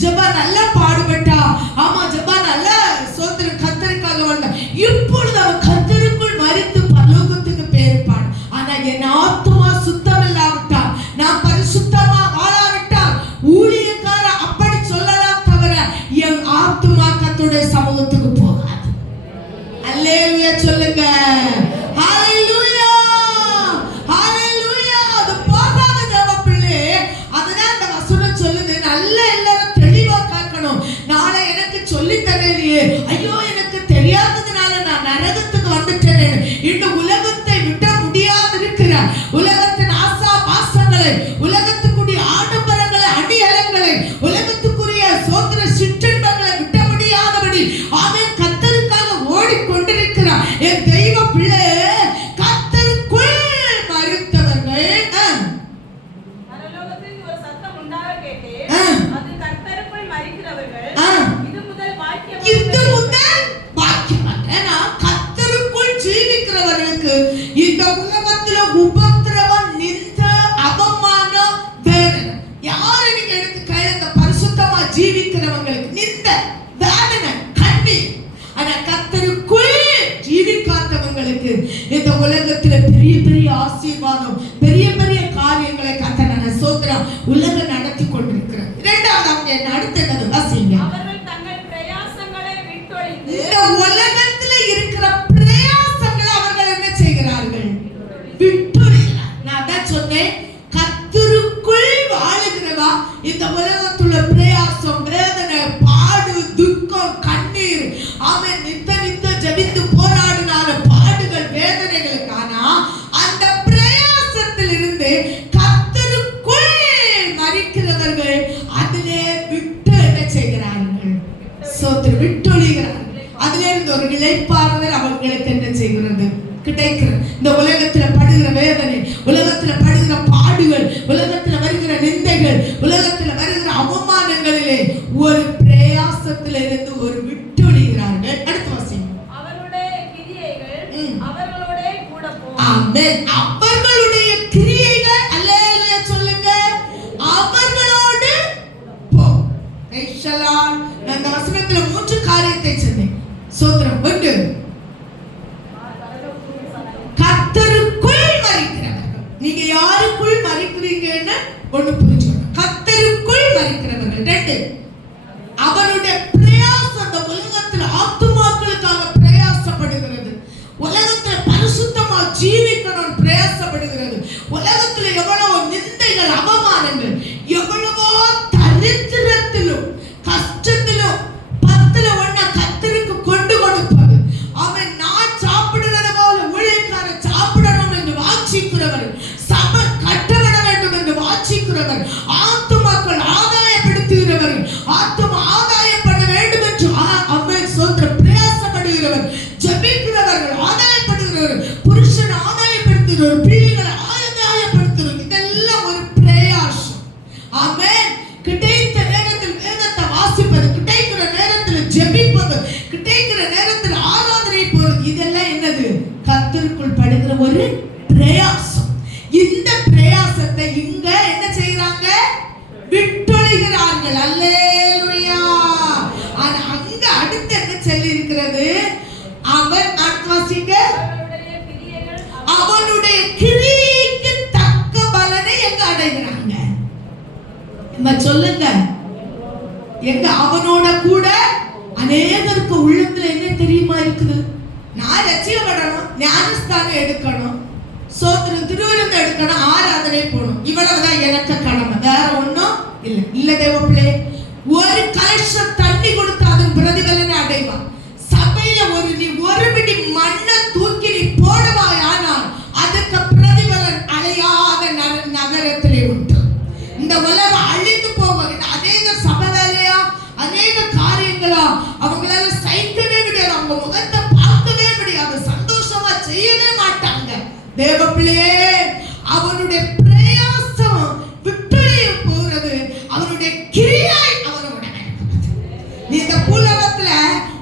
ஜெபா நல்லா பாடுபட்டா. ஆமா ஜெபா நல்லா சோத்திரம் கர்த்தருக்காக வந்தா. இப்பொழுது அவன் கர்த்தருக்குள் மரித்து பரலோகத்துக்கு பேர்ப்பான். ஆனா என் ஆத்துமா சுத்தம் இல்லாவிட்டா, நான் பரிசுத்தமா வாழாவிட்டால் ஊழியக்கார அப்படி சொல்லலாம் தவிர என் ஆத்துமா கர்த்தருடைய சமூகத்துக்கு போகாது. அல்லேலூயா சொல்லுங்க. ஹalleluya ஹalleluya. அது போகாத தேவ பிள்ளை. அதுதான் அந்த வசனம் சொல்லுது. நல்ல எல்லாரும் தெளிவா கேட்கணும். நாளை எனக்கு சொல்லி தரலையே, ஐயோ எனக்கு தெரியாததுனால நான் நரகத்துக்கு வந்துட்டேனே, இந்த உலகத்தை விட முடியாது இருக்கிற உலகத்தின் ஆசா பாசங்களை, உலகத்துக்குரிய ஆடம்பரங்களை, அடியலங்களை, உலகத்துக்குரிய சோத்திர சிற்றின்பங்களை விட முடியாதபடி அவன் கர்த்தருக்காக ஓடிக்கொண்டிருக்கிறான். என் தெய்வ பிள்ளை, கர்த்தருக்குள் மரித்தவர்கள். பரலோகத்திலிருந்து ஒரு சத்தம் உண்டாக கேட்டேன். அது கர்த்தருக்குள் மரிக்கிறவர்கள் இது முதல் பாக்கியவான்கள். இது முதல் பாக்கியவான். ஏன்னா கர்த்தருக்குள் ஜீவிக்கிறவர்களுக்கு இந்த உலகத்துல உபத்திரவம், நிந்த, அவமானம், வேதனை யாரை நீங்க எடுத்து கேளுங்க. பரிசுத்தமா ஜீவிக்கிறவங்களுக்கு நிந்த, வேதனை, கண்ணீர். ஆனா கர்த்தருக்குள் ஜீவிக்காதவங்களுக்கு இந்த உலகத்துல பெரிய பெரிய ஆசீர்வாதம், பெரிய பெரிய காரியங்களை கர்த்தரான சோத்திரம் உலகம் நடத்தி கொண்டிருக்கிறது. இரண்டாவது அவங்க அடுத்தது வாசிங்க. அவர்கள் தங்கள் பிரயாசங்களை விட்டொழிந்து இந்த உலகத்துல இருக்கிற பிரயாசங்களை அவர்கள் என்ன செய்கிறார்கள்? விட்டுவிடுகிறார். நான் தான் சொன்னேன், கர்த்தருக்குள் வாழுகிறவா இந்த உலகத்துல பிரயாசம், வேதனை, பாடு, துக்கம், கண்ணீர், அவன் நித்த நித்த ஜபித்து போராடினால பாடுகள், வேதனைகளுக்கான அந்த பிரயாசத்திலிருந்து கர்த்தருக்குள் மரிக்கிறவர்கள் அதிலே விட்டு என்ன செய்கிறார்கள்? சோத்திரம் விட்டொழிகிறார்கள். அதிலிருந்து ஒரு இளைப்பாறுதல் அவர்களுக்கு என்ன செய்கிறது? கிடைக்கிறது. இந்த உலகத்துல படுகிற வேதனை, உலகத்துல படுகிற பாடுகள், உலகத்துல வருகிற நிந்தைகள், உலகத்துல வருகிற அவமானங்களிலே ஒரு பிரயாசத்திலிருந்து ஒரு விட்டொழிகிறார்கள். அடுத்த வாசிங்க. அவருடைய கிரியைகள் அவர்களோட கூட போகும். ஆமென். அவர்களுடைய கிரியைகள், அல்லேலூயா சொல்லுங்க, அவர்களோடு போகும். ரைஷலான். நான் இந்த வசனத்துல 3 காரியத்தை சொன்னேன். சோத்திரம். ஒன்று, கர்த்தருக்குள் மரிக்கிறவர்கள். நீங்க யாருக்குள் மரிக்கிறீங்கன்னு ஒண்ணு புரிஞ்சுக்கணும். கர்த்தருக்குள் மரிக்கிறவர்கள். 2, அவருடைய பிரயாசம் அந்த உலகத்தில் ஆத்துமாக்களுக்காக கிடைக்கிற நேரத்தில் ஆராதனை போறது, இதெல்லாம் என்னது? கர்த்தருக்குள் படுகிற ஒரு பிரயாசம். இந்த பிரயாசத்தை இங்க என்ன செய்யறாங்க? விட்டொழிகிறார்கள். அல்லேலூயா. ஆனா அங்க அடுத்து என்ன சொல்லி இருக்கிறது? அவன் ஆத்மாசிங்க அவனுடைய கிரியைக்கு தக்க பலனை எங்க அடைகிறாங்க? சொல்லுங்க, எங்க அவனோட கூட அநேகருக்கு உள்ளத்துல என்ன தெரியுமா இருக்குது? நான் ரட்சிக்கப்படணும், ஞானஸ்தானம் எடுக்கணும், சோத்திரம் திருவிருந்து எடுக்கணும், ஆராதனை போகணும், இவ்வளவுதான் எனக்கு கடமை, வேற ஒண்ணும் இல்ல. இல்ல தேவ பிள்ளை, ஒரு கலசம் தண்ணி கொடுத்து அதன் பிரதிபலனை அடைவான். சபையில நீ ஒரு பிடி மண்ணை தூக்கி நீ போடுவாய், ஆனால் அதுக்கு பிரதிபலன் அழியாத நகரத்திலே உண்டு. இந்த உலகம் அழிந்து போவது அநேக சபை வேலையா, அநேக காரியங்களா அவங்களால சகிக்கவே முடியாது, அவங்க முகத்தை பார்க்கவே முடியாது, சந்தோஷமா செய்யவே மாட்டாங்க. தேவ பிள்ளையே, அவனுடைய பிரயாசம் விட்டொழிய போறது, அவனுடைய கிரியாய் அவனோட நீ இந்த பூலகத்துல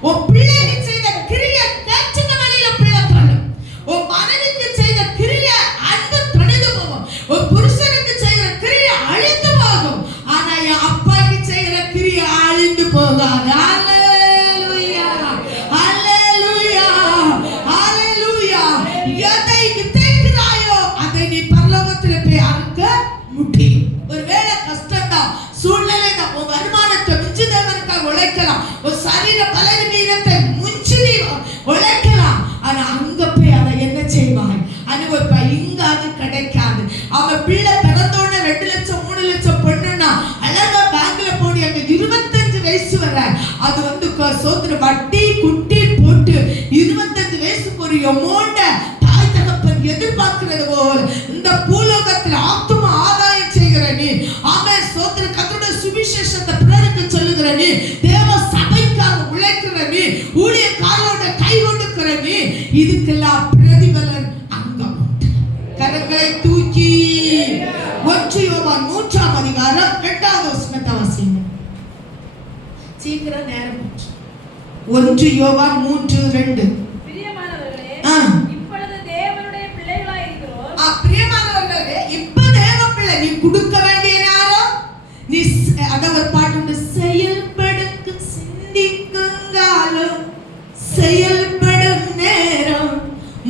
உன் பிள்ளைக்கு செய்த கிரியை கேட்சுங்க வெளியில பிள்ளை தள்ளும். உன் மனைவிக்கு செய்த கிரியை அன்பு தொலைந்து போகும். உன் புருஷனுக்கு செய்கிற கிரியை அழிந்து போகும். ஆனா என் அப்பாக்கு செய்கிற கிரியை அழிந்து போகாது. அல்லேலூயா, அல்லேலூயா, அல்லேலூயா. எதை விதைக்கிறாயோ அதை நீ பரலோகத்துல போய் அறுக்க முடியும். ஒருவேளை கஷ்டம்தான், சூழ்நிலை தான், உன் வருமானத்தை மிஞ்சி தேவனுக்காக உழைக்கலாம், ஒரு சரீர பலவீனத்தை முஞ்சி நீ உழைக்கலாம். ஆனா அங்க போய் அதை என்ன செய்வாய்? அனுபவிப்பா. இங்க அது கிடைக்காது. அவன் பிள்ளை பிறந்தோட 2 லட்சம் 3 லட்சம் பொண்ணுன்னா அழகா பேங்க்ல போடி அங்க 25 வயசு வர அது சோதனை வட்டி குட்டி போட்டு 25 வயசுக்கு ஒரு அமௌண்ட தாய் தகப்பன் எதிர்பார்க்கிறது போல் இந்த பூலோகத்தில் ஆத்தும ஆதாயம் செய்கிற நீ, ஆமென், சோதனை கர்த்தருடைய சுவிசேஷத்தை பிறருக்கு சொல்லுகிற நீ, தேவ சபைக்காக உழைக்கிற நீ, ஊழியக்காரரோட கை கொடுக்கிற நீ, இதுக்கெல்லாம் பிரதிபலன் அங்க உண்டு. கரங்களை தூக்கி 1 யோவான் 3ஆம் அதிகாரம் 2வது வசனத்தை வாசிங்க. சீக்கிரம் நேரம் போச்சு. 1 யோவான் 3:2. பிரியமானவர்களே, இப்பொழுது தேவனுடைய பிள்ளைகளாய் இருக்கிறோம். பிரியமானவர்களே, இப்ப தேவ பிள்ளை, நீ கொடுக்க வேண்டிய நேரம், நீ அத ஒரு பாட்டு, செயல்படுக்கு சிந்திக்குங்காலும் செயல்படும் நேரம்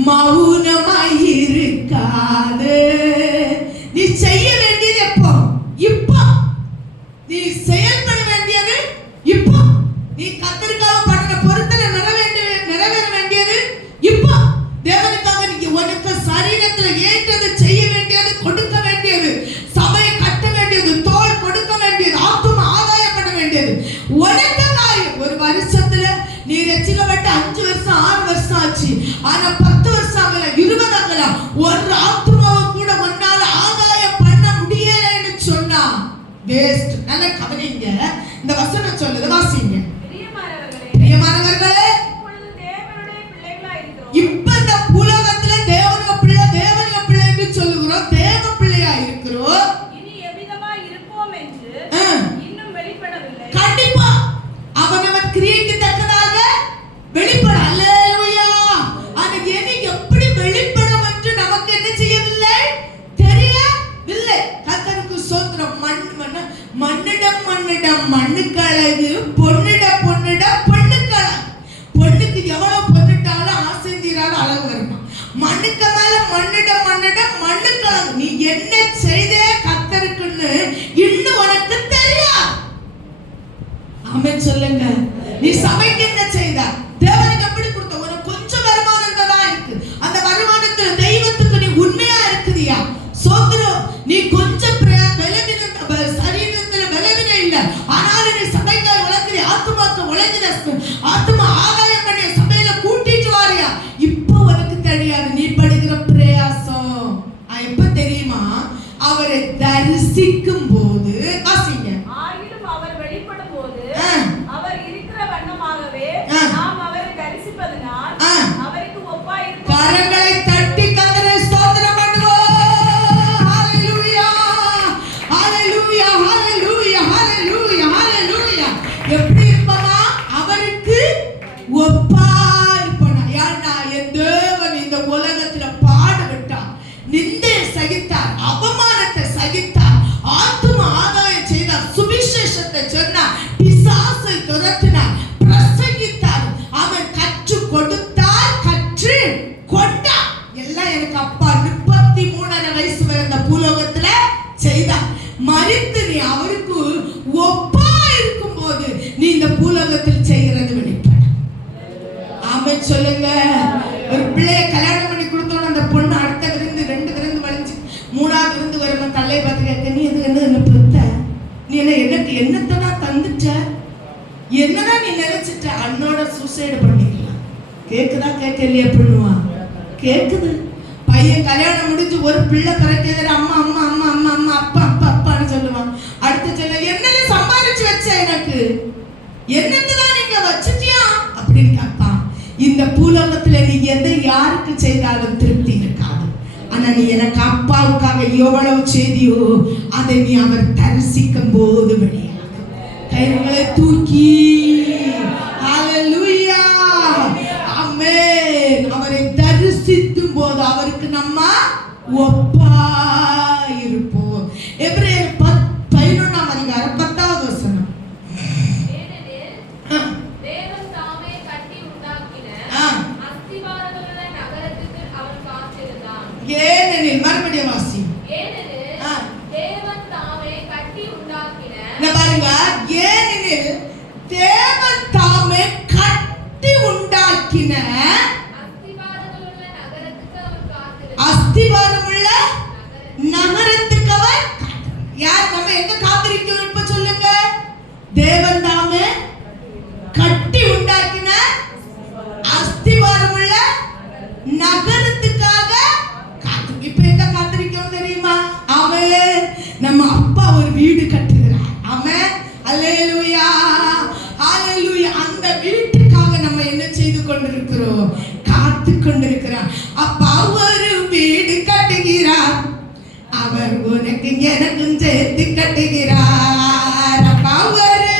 மௌனமாய் இருக்காது. நீ செய்ய வேண்டியது எப்போ? இப்போ. நீ செயல்பட வேண்டியது இப்போ. நீ கர்த்தருக்காக பண்ண பொருத்தனை நிறைவேற வேண்டியது இப்போ. தேவனுக்காக நீ உனக்கு சரீரத்துல ஏற்றது செய்ய வேண்டியது, கொடுக்க வேண்டியது, சபையை கட்ட வேண்டியது, தோள் கொடுக்க வேண்டியது, ஆத்தும ஆதாயம் பண்ண வேண்டியது உனக்கு காரியம். ஒரு வருஷத்துல நீ ரட்சிக்கப்பட்ட 5 வருஷம் 6 வருஷம் ஆச்சு, ஆனா 10 வருஷம் ஆகல, 20 ஆகல, ஒரு ஆத்துமாவை கூட உன்னால ஆதாயம் பண்ண முடியலன்னு சொன்னா வேஸ்ட். நல்ல கவனிங்க, இந்த வசனம் சொல்லுது, வாசிங்க. பிரியமானவர்களே, இப்ப இந்த பூலோகத்துல தேவனுடைய பிள்ளை, தேவனுடைய பிள்ளைன்னு சொல்லுகிறோம், தேவ பிள்ளையா இருக்கிறோம். இனி எவ்விதமாய் இருப்போம் என்று இன்னும் வெளிப்படவில்லை. கண்டிப்பா அவனவன் கிரியைக்கு தக்கதாக வெளிப்பட. அல்லேலூயா. ஆனா இனி எப்படி வெளிப்படும் என்று நமக்கு என்ன செய்யவில்லை, தெரியவில்லை. கர்த்தருக்கு ஸ்தோத்திரம். மண்ணிடம் மண்ணிடம் மண்ணுக்கு அழகு, பொன்னிடம் பொன்னிடம் பொண்ணுக்கு அழகு. பொண்ணுக்கு எவ்வளவு பொண்ணிட்டாலும் ஆசை தீராத அழகு வருமா? மண்ணுக்கு மேல மண்ணிடம் மண்ணிடம் மண்ணுக்கு அழகு. நீ என்ன செய்தே கர்த்தருக்குன்னு இன்னும் உனக்கு தெரியாது. ஆமென் சொல்லுங்க. நீ சபைக்கு என்ன செய்த, தேவனுக்கு எப்படி கொடுத்த, உனக்கு கொஞ்சம் வருமானம் தான் இருக்கு, அந்த வருமானத்துல தெய்வத்துக்கு நீ உண்மையா இருக்குதியா? சோதரம், நீ கொஞ்சம் சரீரத்துல விளைவின இல்ல, ஆனாலும் நீ சபைக்காய் உழைக்கிற, ஆத்துமாக்கு உழைக்கிற, ஆத்துமா ஆதாயம் பண்ணி சபையில கூட்டிட்டு வாரியா? இப்ப உனக்கு தெரியாது நீ படுகிற பிரயாசம். எப்ப தெரியுமா? அவரை தரிசிக்கும் போது. வாசிங்க. ஆயினும் அவர் வெளிப்படும் போது அவர் இருக்கிற வண்ணமாகவே நாம் அவரை தரிசிப்பதனால் அவருக்கு ஒப்பாய் இருப்போம். கரங்களை தட்டி கர்த்தரை ஸ்தோத்திரம் பண்ணுவோம். ஹalleluya, ஹalleluya, ஹalleluya, ஹalleluya, ஹalleluya. எப்படி இருப்போமா? அவருக்கு ஒப்பா இருப்பனா. ஏன்னா என் தேவன் இந்த உலகத்துல பாடுபட்டார், நிந்தை சகித்தார், அவமானத்தை சகித்தார், ஆத்தும ஆதாயம் செய்தார், சுவிசேஷத்தை சொன்னார், பிசாசை துரத்தினார், பிரசங்கித்தார், அவன் கற்று கொடுத்தார், கற்று கொண்டார். எல்லாம் எனக்கு அப்பா 33 வயசு வரை இந்த பூலோகத்துல செய்தார். மரித்து நீ அவருக்கு ஒப்பா இருக்கும் போது நீ இந்த பூலோகத்தில் செய்கிறது வெளிப்படும். ஆமென் சொல்லுங்க. ஒரு பிள்ளைய கல்யாணம் பண்ணி கொடுத்தோம், அந்த பொண்ணு அடுத்த விருந்து 2 விருந்து வளைஞ்சு 3ஆவது விருந்து வரும்போது தலையை பார்த்து கேட்க, நீ எது என்ன பெருத்த, நீ எனக்கு என்னத்தை தான் தந்துட்ட, என்னதான் நீ நினைச்சிட்ட, அண்ணோட சூசைடு பண்ணிக்கலாம். கேக்குதா கேட்கலையே பண்ணுவா? கேக்குது. பையன் கல்யாணம் முடிஞ்சு ஒரு பிள்ளை பிறக்கிறது, அம்மா அம்மா அம்மா அம்மா அம்மா அப்பா அப்பா அப்பான்னு சொல்லுவான். அடுத்து சொல்ல, என்னன்னு சம்பாதிச்சு வச்ச, எனக்கு என்னத்துதான் நீங்க வச்சுட்டியா அப்படின்னு கேட்பான். இந்த பூலோகத்துல நீ எதை யாருக்கு செய்தாலும் திருப்தி இருக்காது. ஆனா நீ எனக்கு அப்பாவுக்காக எவ்வளவு செய்தியோ அதை நீ அவர் தரிசிக்கும் போது வெளியாக கைகளை தூக்கி ஹல்லேலூயா ஆமென். அவரை தரிசிக்கும் போது அவருக்கு நம்ம ஒப்பா இருப்போம். எபிரேயர் 11ஆம் அதிகாரம் 10வது வசனம். தேவன் தாமே கட்டி உண்டாக்கின அஸ்திவாரமுள்ள நகரத்துக்கு அவன் காத்திருந்தான். ஏனெனில் மறுபடியும் வாசி. ஏனெனில் தேவன் தாமே கட்டி உண்டாக்கின, பாருங்க, ஏனெனில் தேவன் தாமே கட்டி உண்டாக்கின அஸ்திவாரமுள்ள நகரத்துக்கு அவர். யார் நம்ம எங்க காத்திருக்கோம் இப்ப சொல்லுங்க? தேவன் தாமே கட்டி உண்டாக்கின அஸ்திவாரமுள்ள நகரத்துக்காக காத்து. இப்ப எங்க காத்திருக்கோம் தெரியுமா? ஆமென். நம்ம அப்பா ஒரு வீடு கட்டுகிறார். ஆமென். அல்லேலூயா அல்லேலூயா. அந்த வீட்டுக்காக நம்ம என்ன செய்து கொண்டிருக்கிறோம்? காத்து கொண்டிருக்கிறார். அப்பா ஒரு வீடு கட்டுகிறார், அவர் உனக்கு எனக்கும் சேர்த்து கட்டுகிறார். அப்பா ஒரு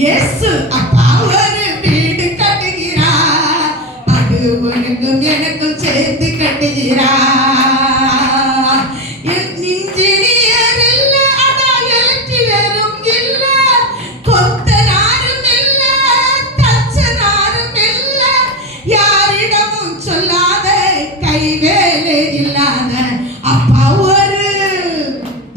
இயேசு அப்பா ஒரு வீடு கட்டுகிறார், அது உனக்கும் எனக்கும் சேர்த்து கட்டுகிறார். இன்ஜினியர் இல்ல, அதான் எலக்ட்ரிஷியனும் இல்ல, கொத்தனாரும் இல்ல, தச்சனாரும் இல்ல, யாரிடமும் சொல்லாத கைவேலை இல்லாத அப்பா ஒரு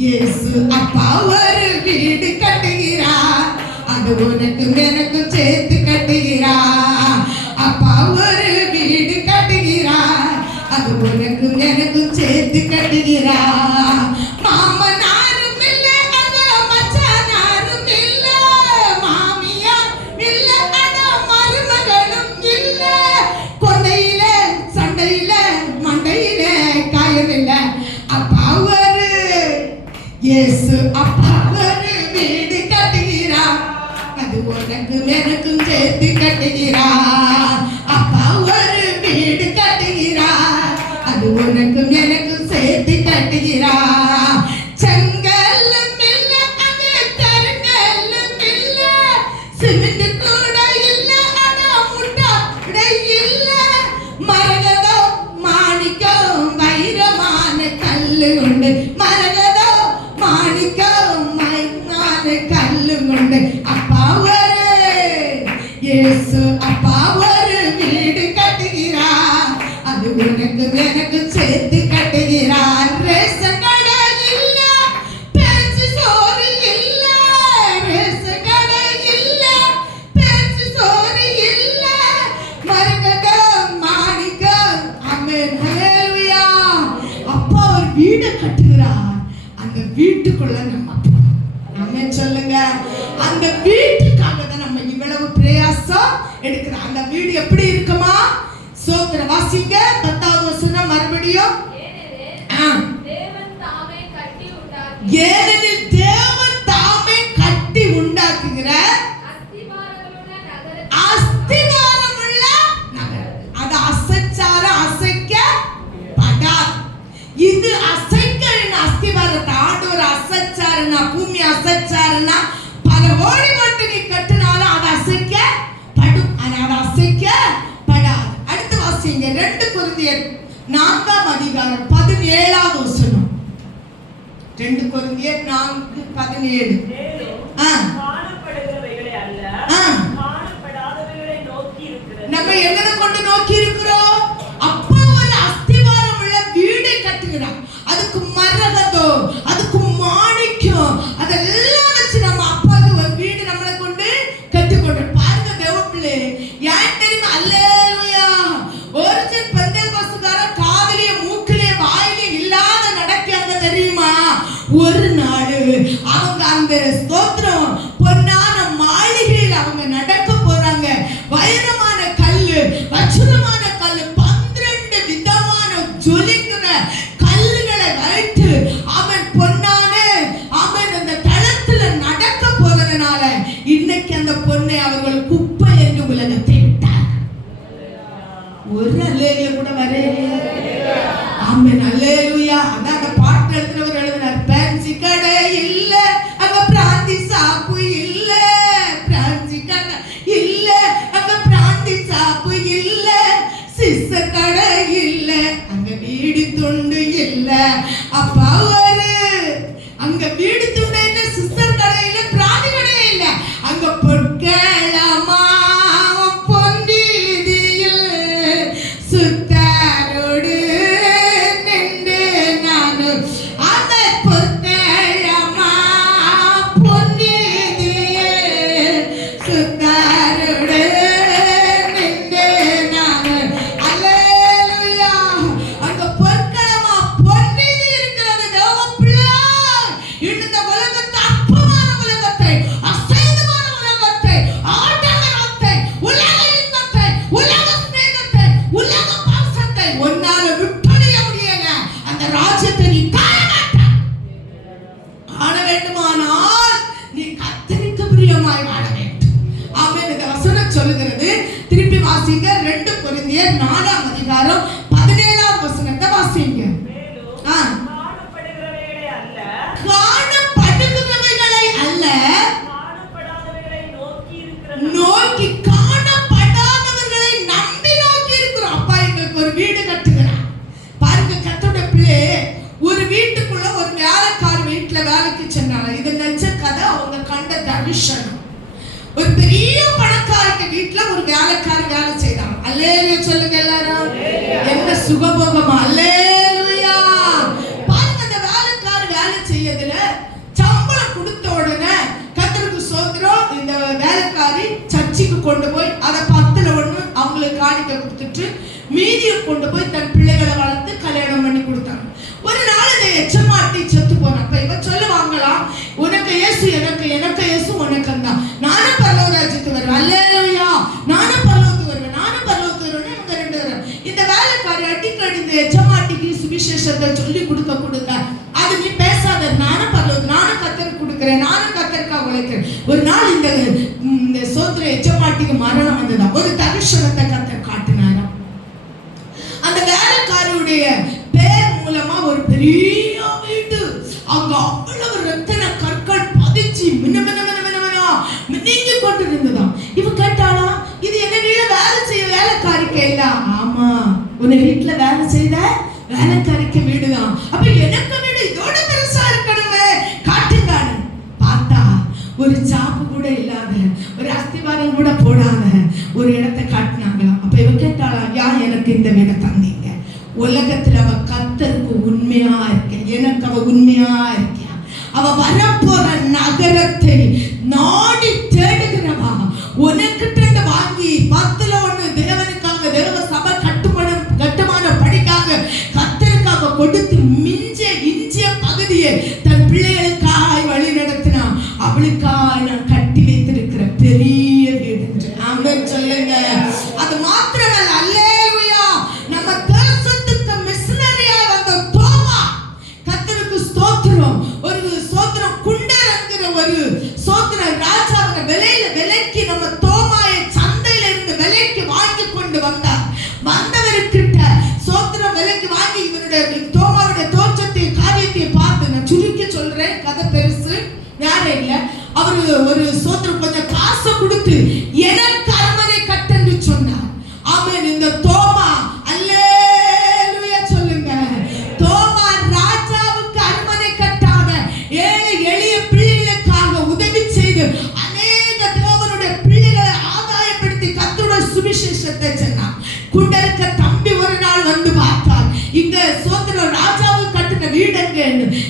இயேசு அப்பா ஒரு வீடு கட்டுகிறார், அது உனக்கும் எனக்கும் சேர்த்து கட்டுகிறார். அப்பா ஒரு வீடு கட்டுகிறார், அது உனக்கும் எனக்கும் சேர்த்து கட்டுகிறார். மாமனாரும் இல்ல, அத மச்சானாரும் இல்ல, மாமியார் இல்ல, அத மருமகனும் இல்ல, கொண்டையில சண்டையில மண்டையில காயம் இல்ல, அப்பா ஒரு இயேசு அப்பா ஒரு வீடு கட்டுகிறார், அது உனக்கும் எனக்கும் சேர்த்து கட்டுகிறார். அப்பா ஒரு வீடு கட்டுகிறார், அது உனக்கும் எனக்கும் சேர்த்து கட்டுகிறார். செங்கல்லும் இல்ல, அங்க கருங்கல்லும் இல்ல, சிமெண்ட் கூட இல்ல, ஆனா முட்டை இல்ல, மரகதோ மாணிக்கம் வைரமான கல்லு உண்டு, மரகதோ மாணிக்கம் வைரமான கல்லு உண்டு. அப்பா ஒரு இயேசு அப்பா ஒரு வீடு கட்டுகிறார், அது உனக்கு எனக்கு சேர்த்து கட்டுகிறார். ரேஷன் கடை இல்ல, பேச்சு சோறு இல்ல, ரேஷன் கடை இல்ல, பேச்சு சோறு இல்ல, மரகதம் மாணிக்கம். ஆமென் ஹல்லேலூயா. அப்பா ஒரு வீடு கட்டுகிறார், அந்த வீட்டுக்குள்ள நம்ம போறோம். ஆமென் சொல்லுங்க. அந்த வீட்டுக்காக தான் நம்ம இவ்வளவு பிரயாசம் எடுக்கிறோம். அந்த வீடு எப்படி இருக்குமா? சோத்திர வாசிங்க 10வது வசனம் மறுபடியும். தேவன் தாமே கட்டி உண்டாக்கின, ஏனெனில் தேவன் தாமே கட்டி உண்டாக்குகிற அஸ்திவாரமுள்ள நகரத்துக்கு அஸ்திவாரமுள்ள நகரம். அது அசைச்சாலும் அசைக்கப்படாது. இது அசைக்கணும். அஸ்திவாரத்தை ஆண்டவர் அசைச்சாருன்னா, பூமி அசைச்சாருன்னா, பல ஓடி மட்டும் நீ கட்டினாலும் அது அசைக்கப்படும். ஆனா அது கொரிந்தியர் 4ஆம் அதிகாரம் 17ஆவது வசனம். 2 கொரிந்தியர் 4:17. நம்ம எதை கொண்டு நோக்கி இருக்கிறோம்? அப்பா ஒரு அஸ்திவாரம் உள்ள வீடை கட்டுகிறான். அதுக்கு மரகதோ, அதுக்கு மாணிக்கம், அதெல்லாம் வச்சு நம்ம அப்பாவுக்கு ஒரு வீடு நம்மளை கொண்டு கட்டுக்கொண்டு பாருங்க. தேவப்பிள்ளை ஏன் தெரியுமா? அல்லேலூயா. ஒரிஜினல் பெந்தேகோஸ்துக்கார காதுலயே மூக்கிலே வாயிலே இல்லாத நடக்காங்க தெரியுமா? ஒரு நாள் அவங்க அந்த ஸ்தோத்திரம் பொன்னான மாளிகையில் அவங்க நடக்க போறாங்க. வைரமான கல்லு, வச்சுரமான கல்லு, 12 விதமான ஜொலிக்கிற கல்லுகளை வைத்து அவன் பொன்னான அவன் அந்த தளத்துல நடக்க போறதுனால இன்னைக்கு அந்த பொண்ணை அவர்கள் குப்பை என்று உலகத்தை விட்டார். ஒரு அல்லேலூயா கூட வரே. ஆமென், அல்லேலூயா. அதான் அந்த பாட்டு எழுதுறவர் எழுதினார், பேன்சி கடை இல்ல அங்க பிராந்தி சாப்பு இல்ல, பிராந்தி கடை இல்ல அங்க பிராந்தி சாப்பு இல்ல, சிச கடை இல்ல அங்க வீடு துண்டு இல்ல. அப்பா ஒரு அங்க வீடு துண்டு இல்ல, சிஸ்டர் கடை இல்ல, பிராந்தி கடை இல்ல, அங்க பொற்களமா பொன்னிதியில் சுத்தாரோடு நின்று நானு அந்த பொற்களமா பொன்னிதியில் சுத்தாரோடு நின்று நானு. அல்லேலூயா. அங்க பொற்களமா பொன்னிதி இருக்கிறது. தேவப்பிள்ளை இந்த உலகத்தை, அற்பமான உலகத்தை, அசைதமான உலகத்தை, ஆடம்பரத்தை, உலக இன்பத்தை, உலக ஸ்நேகத்தை, உலக பாசத்தை உன்னால விட்டொழிய முடியல. அந்த ராஜ்யத்தை நீ காண மாட்டாய். ஆள வேண்டுமானால் நீ கர்த்தருக்கு பிரியமாய் வாழ வேண்டும். ஆமென். இந்த வசனம் சொல்லுகிறது. திருப்பி வாசிங்க. 2 கொரிந்தியர் 4ஆம் அதிகாரம் 17ஆவது வசனத்தை வாசிங்க. காணப்படுகிறவைகளை அல்ல, நோக்கி காணப்படாதவர்களை நம்பி நோக்கி இருக்கிறோம். அப்பா எங்களுக்கு ஒரு வீடு கட்டுகிறார். பாருங்க, கர்த்தருடைய பிள்ளை ஒரு வீட்டுக்குள்ள ஒரு வேலைக்கார வீட்டுல வேலைக்கு சென்றாங்க. இது நிஜ கதை. அவங்க கண்ட தரிசனம். ஒரு பெரிய பணக்காரங்க வீட்டுல ஒரு வேலைக்கார வேலை செய்தாங்க. அல்லேலூயா சொல்லுங்க எல்லாரும். என்ன சுகபோகமா? அல்லேலூயா. பாருங்க, அந்த வேலைக்கார வேலை செய்யறதுல சம்பளம் கொடுத்த உடனே கர்த்தருக்கு ஸ்தோத்திரம், இந்த வேலைக்காரி சர்ச்சுக்கு கொண்டு போய் அதை 10ல் 1 அவங்களுக்கு காணிக்க கொடுத்துட்டு மீதியை கொண்டு போய் தன் பிள்ளைகளை வளர்த்து கல்யாணம் பண்ணி கொடுத்தாங்க. ஒரு நாள் இந்த எச்சமாட்டி செத்து போனப்ப இவ சொல்லுவாங்களாம், உனக்கு இயேசு எனக்கு, எனக்கு இயேசு உனக்கு தான், நானும் பரலோக ராஜ்யத்துக்கு வருவேன். அல்லேலூயா. நானும் பரலோகத்துக்கு வருவேன், நானும் பரலோகத்துக்கு வருவேன். இவங்க 2 பேரும் இந்த வேலைக்காரி அடிக்கடி இந்த எச்சமாட்டிக்கு சுவிசேஷத்தை சொல்லி கொடுக்க அது நீ பேசாத, நானும் பரலோகம், நானும் கர்த்தருக்கு கொடுக்கிறேன், நானும் கர்த்தருக்காக உழைக்கிறேன். ஒரு நாள் இந்த சோத்திர எச்சமாட்டிக்கு மரணம் வந்ததா. ஒரு தரிசனத்தை கர்த்தர் காட்டினாராம். அந்த வேலைக்காரியுடைய பேர் மூலமா ஒரு பெரிய வீடு, அங்க அவ்வளவு ரத்தின கற்கள் பதிச்சு மின்னிங்கி கொண்டு இருந்ததாம். இவ கேட்டாளா, இது என்ன வீட்டுல வேலை செய்ய வேலைக்காரிக்க இல்ல? ஆமா, உன்னை வீட்டுல வேலை செய்த வேலைக்காரிக்க வீடுதான். அப்ப எனக்கு வீடு இதோட பெருசா இருக்கணுமே, காட்டுங்கானு பார்த்தா ஒரு சாப்பு கூட இல்லாத, ஒரு அஸ்திவாரம் கூட போடாத ஒரு இடத்தை காட்டினாங்களாம். அப்ப இவ கேட்டாளா, யா எனக்கு இந்த வீடை தந்தீங்க? உலகத்துல அவ கர்த்தருக்கு உண்மையா இருக்க, எனக்கு அவ உண்மையா இருக்க, அவ வரப்போற நகரத்தை நாடி தேடுகிறவா. உனக்கிட்ட வாங்கி 10ல் 1 தேவனுக்காக, தேவ சபை கட்டுமான படிக்காக, கர்த்தருக்காக கொடுத்து இஞ்சிய பகுதியை தன் பிள்ளைகளுக்காய் வழி நடத்தினா அவளுக்காய் நான் கட்டி வைத்திருக்கிற பெரிய வீடு என்று. ஆமென் சொல்லுங்க. அது மாத்திரமல்ல, அல்லேலூயா, நம்ம தேசத்துக்கு மிஷனரியா வந்த தோமா, கர்த்தருக்கு ஸ்தோத்திரம், ஒரு ஸ்தோத்திரம் குண்டர் என்கிற ஒரு ஸ்தோத்திரம் ராஜாவை விலைக்கு நம்ம தோமாயை சந்தையில இருந்து விலைக்கு வாங்கி கொண்டு வந்தார். வந்தவர்கிட்ட ஸ்தோத்திரம் விலைக்கு வாங்கி இவருடைய தோமாவுடைய தோற்றத்தையும் காரியத்தையும் பார்த்து, நான் சுருக்கி சொல்றேன், கதை பெருசு, யாரே இல்ல. அவரு ஒரு ஸ்தோத்திரம் கொஞ்சம் காசை கொடுத்து எனக்கு அரண்மனை கட்டென்று சொன்னார். ஆமென். இந்த தோமா அல்லேலூயா சுவிசேஷத்தை சொன்னான். குண்டருக்க தம்பி ஒரு நாள் வந்து பார்த்தார். இங்க சோதர ராஜாவுக்கு கட்டின வீடு எங்க?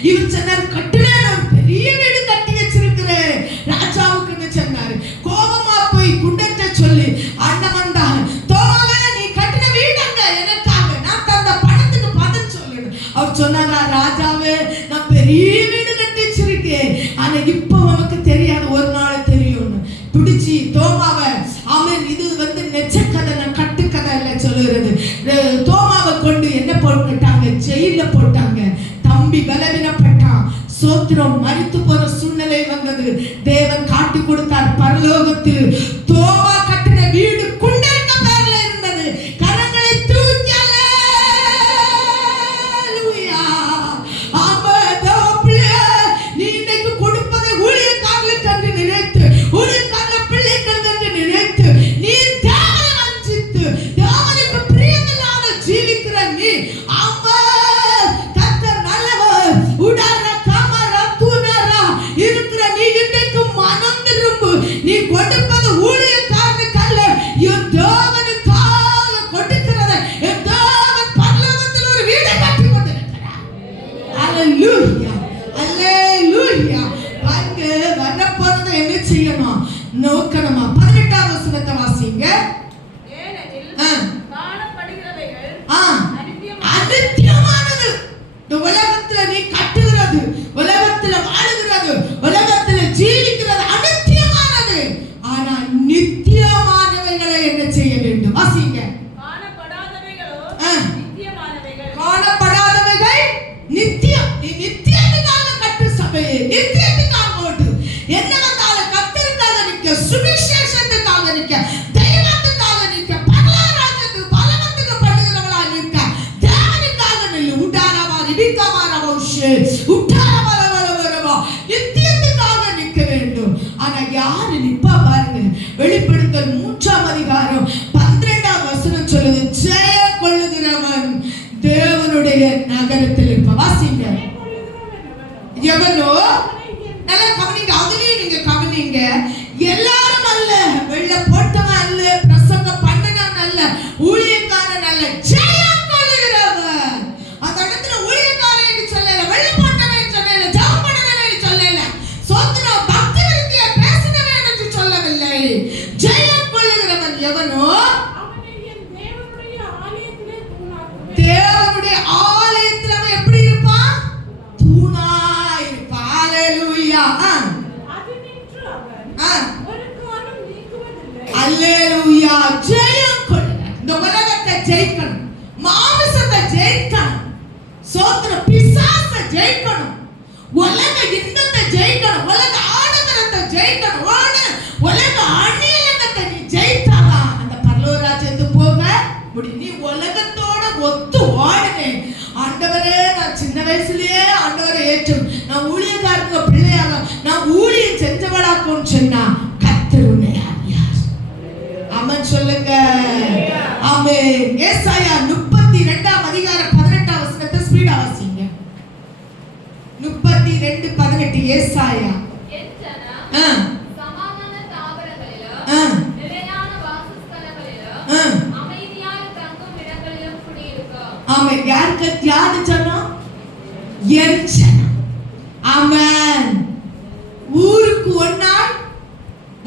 இவர் சொன்னார், கட்டுனேன், ஒரு பெரிய வீடு கட்டி வச்சிருக்கிறேன் ராஜாவுக்குன்னு சொன்னாரு. கோபமா போய் குண்டத்தை சொல்லி அண்ணன் வந்தாங்க. தோமாவே, நீ கட்டின வீடு எங்க? எனக்காக நான் தந்த பணத்துக்கு பதில் சொல்லணும். அவர் சொன்னாரா, ராஜாவே, நான் பெரிய வீடு கட்டி வச்சிருக்கேன், ஆனா இப்ப உனக்கு தெரியாது, ஒரு நாள் தெரியும்னு பிடிச்சி தோமாவை, அவன் இது வந்து நெச்சக்கதை, நான் கட்டுக்கதை இல்லை சொல்லுறது. தோமாவை கொண்டு என்ன போட்டாங்க? ஜெயில போட்டாங்க. தம்பி பலவீனப்பட்டான். சோத்திரம், மரித்து போற சூழ்நிலை வந்தது. தேவன் காட்டி கொடுத்தார் பரலோகத்தில். தோமா கட்டின வீடு குண்டருக்க பேர்ல இருந்தது. கரங்களை தூக்கி அல்லேலூயா. நீ இன்னைக்கு கொடுப்பதை ஊழியக்காரர்களுக்கு என்று நினைத்து, ஊழியக்காரர்கள் பிள்ளைகள் என்று நினைத்து, நீ தேவனை வஞ்சித்து தேவனுக்கு பிரியமில்லாத ஜீவிக்கிற நீ, நீ கொடுப்பது ஊழியக்காரனுக்கு அல்ல, தேவனுக்காக கொடுக்கிறத தேவன் பரலோகத்தில் ஒரு வீடை கட்டி கொண்டிருக்கிறார். அல்லேலூயா, அல்லேலூயா. பாருங்க, வரப்போறதை என்ன செய்யணும்? நோக்கணுமா? 18ஆம் வசனத்தை வாசிங்க. அநித்தியமானது. இந்த உலகத்துல நீ கட்டுகிறது, உலகத்துல வாழுகிறது, உலகத்துல ஜீவிக்கிறது அநித்தியமானது. ஆனா நித்தியமானவைகளை என்ன செய்ய வேண்டும்? வாசிங்க. காணப்படாதவைகள் நித்தியம். நீ நித்தியத்துக்காக கட்டு சபையை, நித்தியத்துக்காக ஓட்டு. என்ன வந்தாலும் கர்த்தருக்காக நிக்க, சுவிசேஷத்துக்காக நிக்க, தெய்வத்துக்காக நிக்க, பரலோகத்துக்கு பலவத்துக்கு பண்ணுகிறவளா நிக்க, தேவனுக்காக நில்லு. உட்டாரவா ரிபிகாவாரவா உட்டாரவா நித்தியத்துக்காக நிக்க வேண்டும். ஆனா யாரு நிப்பா பாருங்க. வெளிப்படுத்தல் 3ஆம் அதிகாரம் 12ஆம் வசனம் சொல்லுது, ஜெய கொள்ளுகிறவன் தேவனுடைய நகரத்தில் இருப்ப. வாசிங்க. எவனோ, நல்லா கவனிங்க, அதுலயும் நீங்க கவனிங்க. எல்லாரும் அல்ல, வெள்ள போட்டவன் அல்ல, பிரசங்க பண்ணனவன் அல்ல, ஊழியக்காரன் அல்ல, ஜெய கொள்ளுகிறவன். அந்த இடத்துல ஊழியக்காரன் என்று சொல்லல, வெள்ள போட்டவன் சொல்லல, ஜெபம் பண்ணவன் சொல்லல, சோத்திரம் பக்தி விருத்திய பேசினவன் என்று சொல்லவில்லை. ஜெய கொள்ளுகிறவன் எவனோ, தேவனுடைய ஆலயத்தில் அவன் எப்படி இருப்பான்? தூணாய் இருப்பான். அல்லேலூயா. அல்லேலூயா. ஜெயம் கொள்ளுங்க. இந்த உலகத்தை ஜெயிக்கணும், மாமிசத்தை ஜெயிக்கணும், சோத்திர பிசாசை ஜெயிக்கணும், உலக இன்பத்தை ஜெயிக்கணும், உலக ஆடம்பரத்தை ஜெயிக்கணும், உலக அநியலகத்தை நீ ஜெயித்தாதான் அந்த பரலோக ராஜ்யத்துக்கு போக முடியும். நீ உலகத்தோட ஒத்து ஓடுனே. ஆண்டவரே, நான் சின்ன வயசுலயே ஆண்டவரை ஏற்றும், நான் ஊழியக்காரங்க பிள்ளையாக, நான் ஊழியம் செஞ்சவளாக்கும் சொன்னா கர்த்தர் உன்னை அறியார். ஆமென் சொல்லுங்க. ஆமென். ஏசாயா 32ஆம் அதிகாரம் 18ஆம் வசனத்தை ஸ்பீடா வாசிங்க. 32:18 ஏசாயா. சமாதான தாவரங்களிலும் நிலையான வாசஸ்தலங்களிலும் அமைதியான தங்கும் இடங்களிலும் குடியிருக்கும். ஆமென். யாரு ஜனம்? என் ஜனம். ஆமென். ஊருக்கு ஒன்னாய்,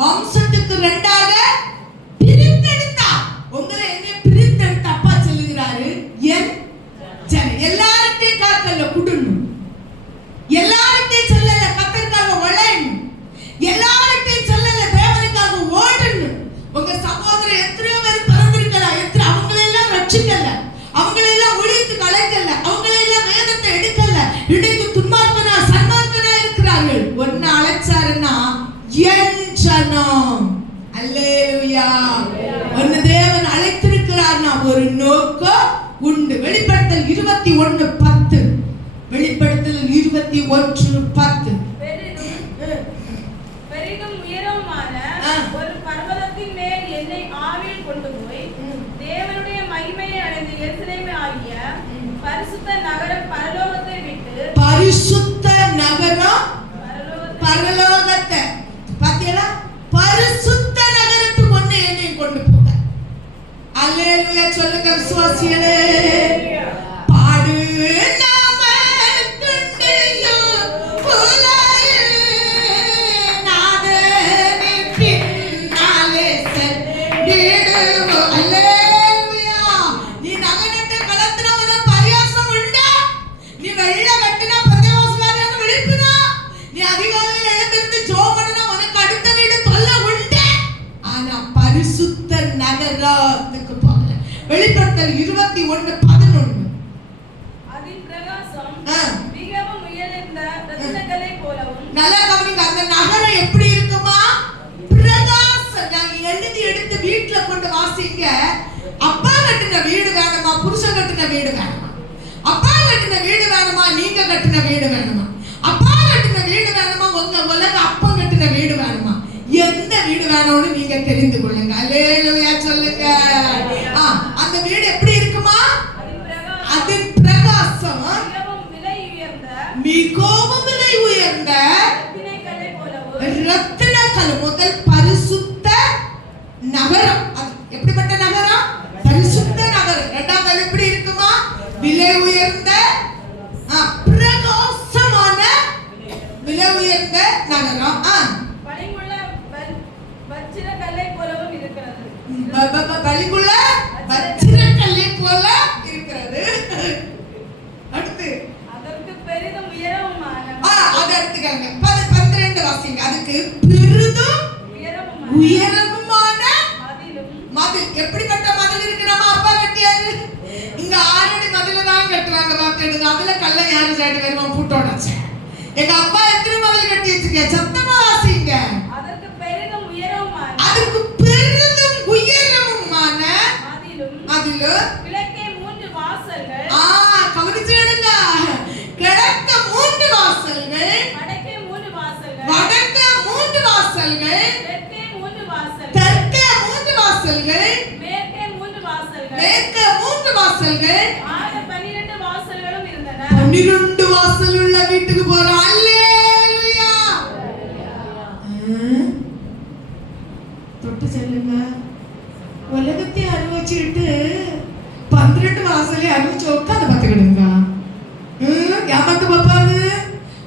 வம்சத்துக்கு ரெண்டாக பிரித்தெடுத்தா. உங்களை என்ன பிரித்தெடுத்த அப்பா சொல்லுகிறாரு, என் ஜனம். எல்லார்ட்டையும் காக்கல குடுணும், எல்லார்ட்டையும் சொல்லல கர்த்தருக்காக உழையணும், எல்லார்ட்டையும் சொல்லல தேவனுக்காக ஓடணும். உங்க சகோதரர் எத்தனையோ பேர் பிறந்திருக்கலாம், அவங்களெல்லாம் ரட்சிக்கல, அவங்களெல்லாம் ஊழியத்துக்கு அழைக்கல, அவங்களெல்லாம் வேதத்தை எடுக்கல, இன்னைக்கு துன்மார்க்கனா சன்மார்க்கனா இருக்கிறார்கள். ஒன்னு அழைச்சாருன்னா என் ஜனம். அல்லேலூயா. ஒன்னு தேவன் அழைத்திருக்கிறார்னா ஒரு நோக்கம் உண்டு. வெளிப்படுத்தல் 21:10. வெளிப்படுத்தல் 21:10. பெரிதும் உயரமான ஒரு பர்வதத்தின் மேல் என்னை ஆவியில் கொண்டு போய் தேவனுடைய மகிமையை அடைந்த எருசலேமை ஆகிய பரிசுத்த நகரம் பரலோகத்தை விட்டு, பரிசுத்த நகரம் பரலோகத்தை பாத்தீங்களா? பரிசுத்த நகரத்துக்கு ஒண்ணு என்னை கொண்டு போக. அல்லேலூயா சொல்லுங்க விசுவாசிகளே. பாடு நமக்குண்டையோ புலையே நாதனே பின்னாலே சென்றிடுவோம். அல்லேலூயா. நீ நகனத்தை கலத்துனவன பரியாசம் உண்டா? நீ வெள்ள கட்டினா பிரதேசக்காரன விழிப்புனா? நீ அதிகாலையில் எழுந்திருந்து ஜோமனா உனக்கு அடுத்த வீடு தொல்லை உண்டு. ஆனா பரிசுத்த நகரத்துக்கு போகல. வெளிப்படுத்தல் 21:11. அதின் பிரகாசம் மிகவும் உயர்ந்த ரத்தினக்கல்லை போலவும். நல்லா கவனிங்க. அந்த நகரம் எப்படி இருக்குமா? பிரகாசம். நான் எழுதி எடுத்து வீட்ல கொண்டு வாசிங்க. அப்பா கட்டின வீடு வேணுமா? புருஷன் கட்டின வீடு வேணுமா? அப்பா கட்டின வீடு வேணுமா? நீங்க கட்டின வீடு வேணுமா? அப்பா கட்டின வீடு வேணுமா? உங்க உலக அப்பா கட்டின வீடு வேணுமா? எந்த வீடு வேணும்னு நீங்க தெரிந்து கொள்ளுங்க. அல்லேலூயா சொல்லுங்க. அந்த வீடு எப்படி இருக்குமா? அதின் பிரகாசம் மிகவும் விலை உயர்ந்த ரத்தினக்கல் முதல் பரிசுத்த நகரம். எப்படிப்பட்ட நகரம்? பரிசுத்த நகரம். இரண்டாவது எப்படி இருக்குமா? விலை உயர்ந்த பிரகாசமான விலை உயர்ந்த நகரம். பலிங்குள்ள வச்சிரக்கல்லை போல இருக்கிறது. அடுத்து அதற்கு பெரிதும் உயரமுமான அதை எடுத்துக்கங்க. 12 வாசிங்க. அதுக்கு பெரிதும் உயரமுமான மதில். எப்படிப்பட்ட மதில் இருக்கு? நம்ம அப்பா கட்டியாரு. இங்க 6 அடி மதில தான் கட்டுறாங்க. பாத்துடுங்க. அதுல கல்ல யாரு சாடி வருமா? பூட்டோட. எங்க அப்பா எத்தனை மதில் கட்டி வச்சிருக்க? சத்தமா வாசிங்க. அதற்கு பெரிதும் உயரமுமான மதிலும் கிழக்கே 3 வாசல்கள். கவனிச்சிடுங்க. கிழக்கு 3 வாசல்கள், வடக்கே 3 வாசல்கள், வடக்கு 3 வாசல்கள், தெற்கே 3 வாசல்கள், தெற்கே 3 வாசல்கள், மேற்கே 3 வாசல்கள், மேற்கே 3 வாசல்கள். ஆக 12 வாசல்களும் இருந்தன. 12 வாசல் உள்ள வீட்டுக்கு போறோம். அல்லேலூயா. தொட்டு சொல்லுங்க. உலகத்தை அனுபவிச்சுட்டு 12 வாசலை அனுபவிச்சு உட்காந்து பார்த்துக்கிடுங்க. ஏமாத்து பாப்பாங்க.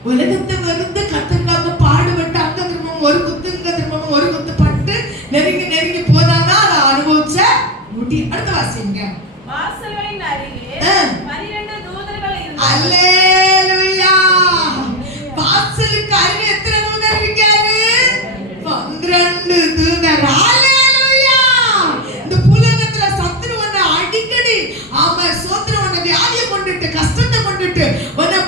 உலகத்தை வந்து கத்துக்காம பாடுபட்டு அங்க திரும்பவும் ஒரு குத்து இங்க திரும்பவும் ஒரு குத்து பட்டு நெருங்கி நெருங்கி போதாதான் அதை அனுபவிச்ச முடி. அடுத்த வாசிங்க. வாசல்களின் அருகே 12 தூதர்கள் இருந்தார்கள். அல்லேலூயா. வாசலுக்கு அருகே எத்தனை தூதர் இருக்காரு? 12 தூதர். அல்லேலூயா. இந்த பூலோகத்துல சத்துருவனை அடிக்கடி அவன் சோத்திரவனை வியாதியை கொண்டுட்டு கஷ்டத்தை கொண்டுட்டு உன்னை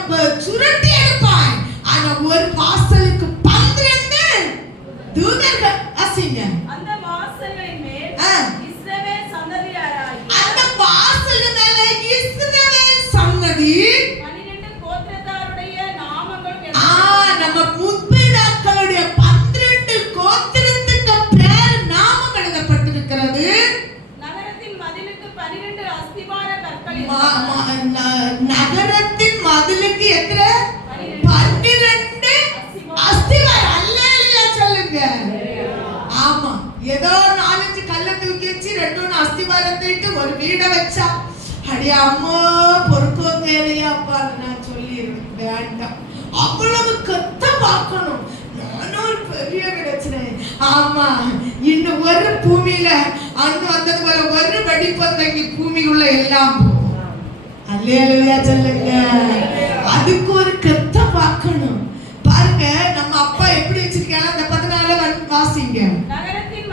சுருட்டி எடுப்பான். ஆனா ஒரு வாசலுக்கு 12 தூதர்கள். அசிங்க. அந்த வாசல்களின் மேல் இஸ்ரவேல் சந்ததியாராகிய அந்த வாசல் மேல இஸ்ரவேல் சந்ததி 12 கோத்திரத்தாருடைய நாமங்கள் நம்ம முற்பிதாக்களுடைய 12 கோத்திரத்துக்கு பேர் நாமம் எழுதப்பட்டிருக்கிறது. நகரத்தின் மதிலுக்கு 12 அஸ்திபார கற்கள். நகரத்தின் மதிலுக்கு எத்தனை? 12 அஸ்திபாரம். அல்லேலூயா சொல்லுங்க. ஆமா. ஏதோ 4 கல்லை தூக்கி வச்சு 2 அஸ்திபாரத்தை இட்டு ஒரு வீடை வச்சா அடி அம்மா பொறுக்கோ தேவையாப்பா நான் சொல்லிடுவேன். வேண்டாம். அவ்வளவு கத்த பார்க்கணும். நானும் ஒரு பெரிய கிடைச்சினேன். ஆமா. இன்னும் ஒரு பூமியில அண்ணு வந்தது போல ஒரு வெடிப்பந்தங்கி பூமிக்குள்ள எல்லாம் போகும். அல்லேலூயா சொல்லுங்க. அதுக்கு ஒரு கத்த பார்க்கணும். பாருங்க நம்ம அப்பா எப்படி வச்சிருக்காங்க. அந்த 14 வாசிங்க. நகரத்தின்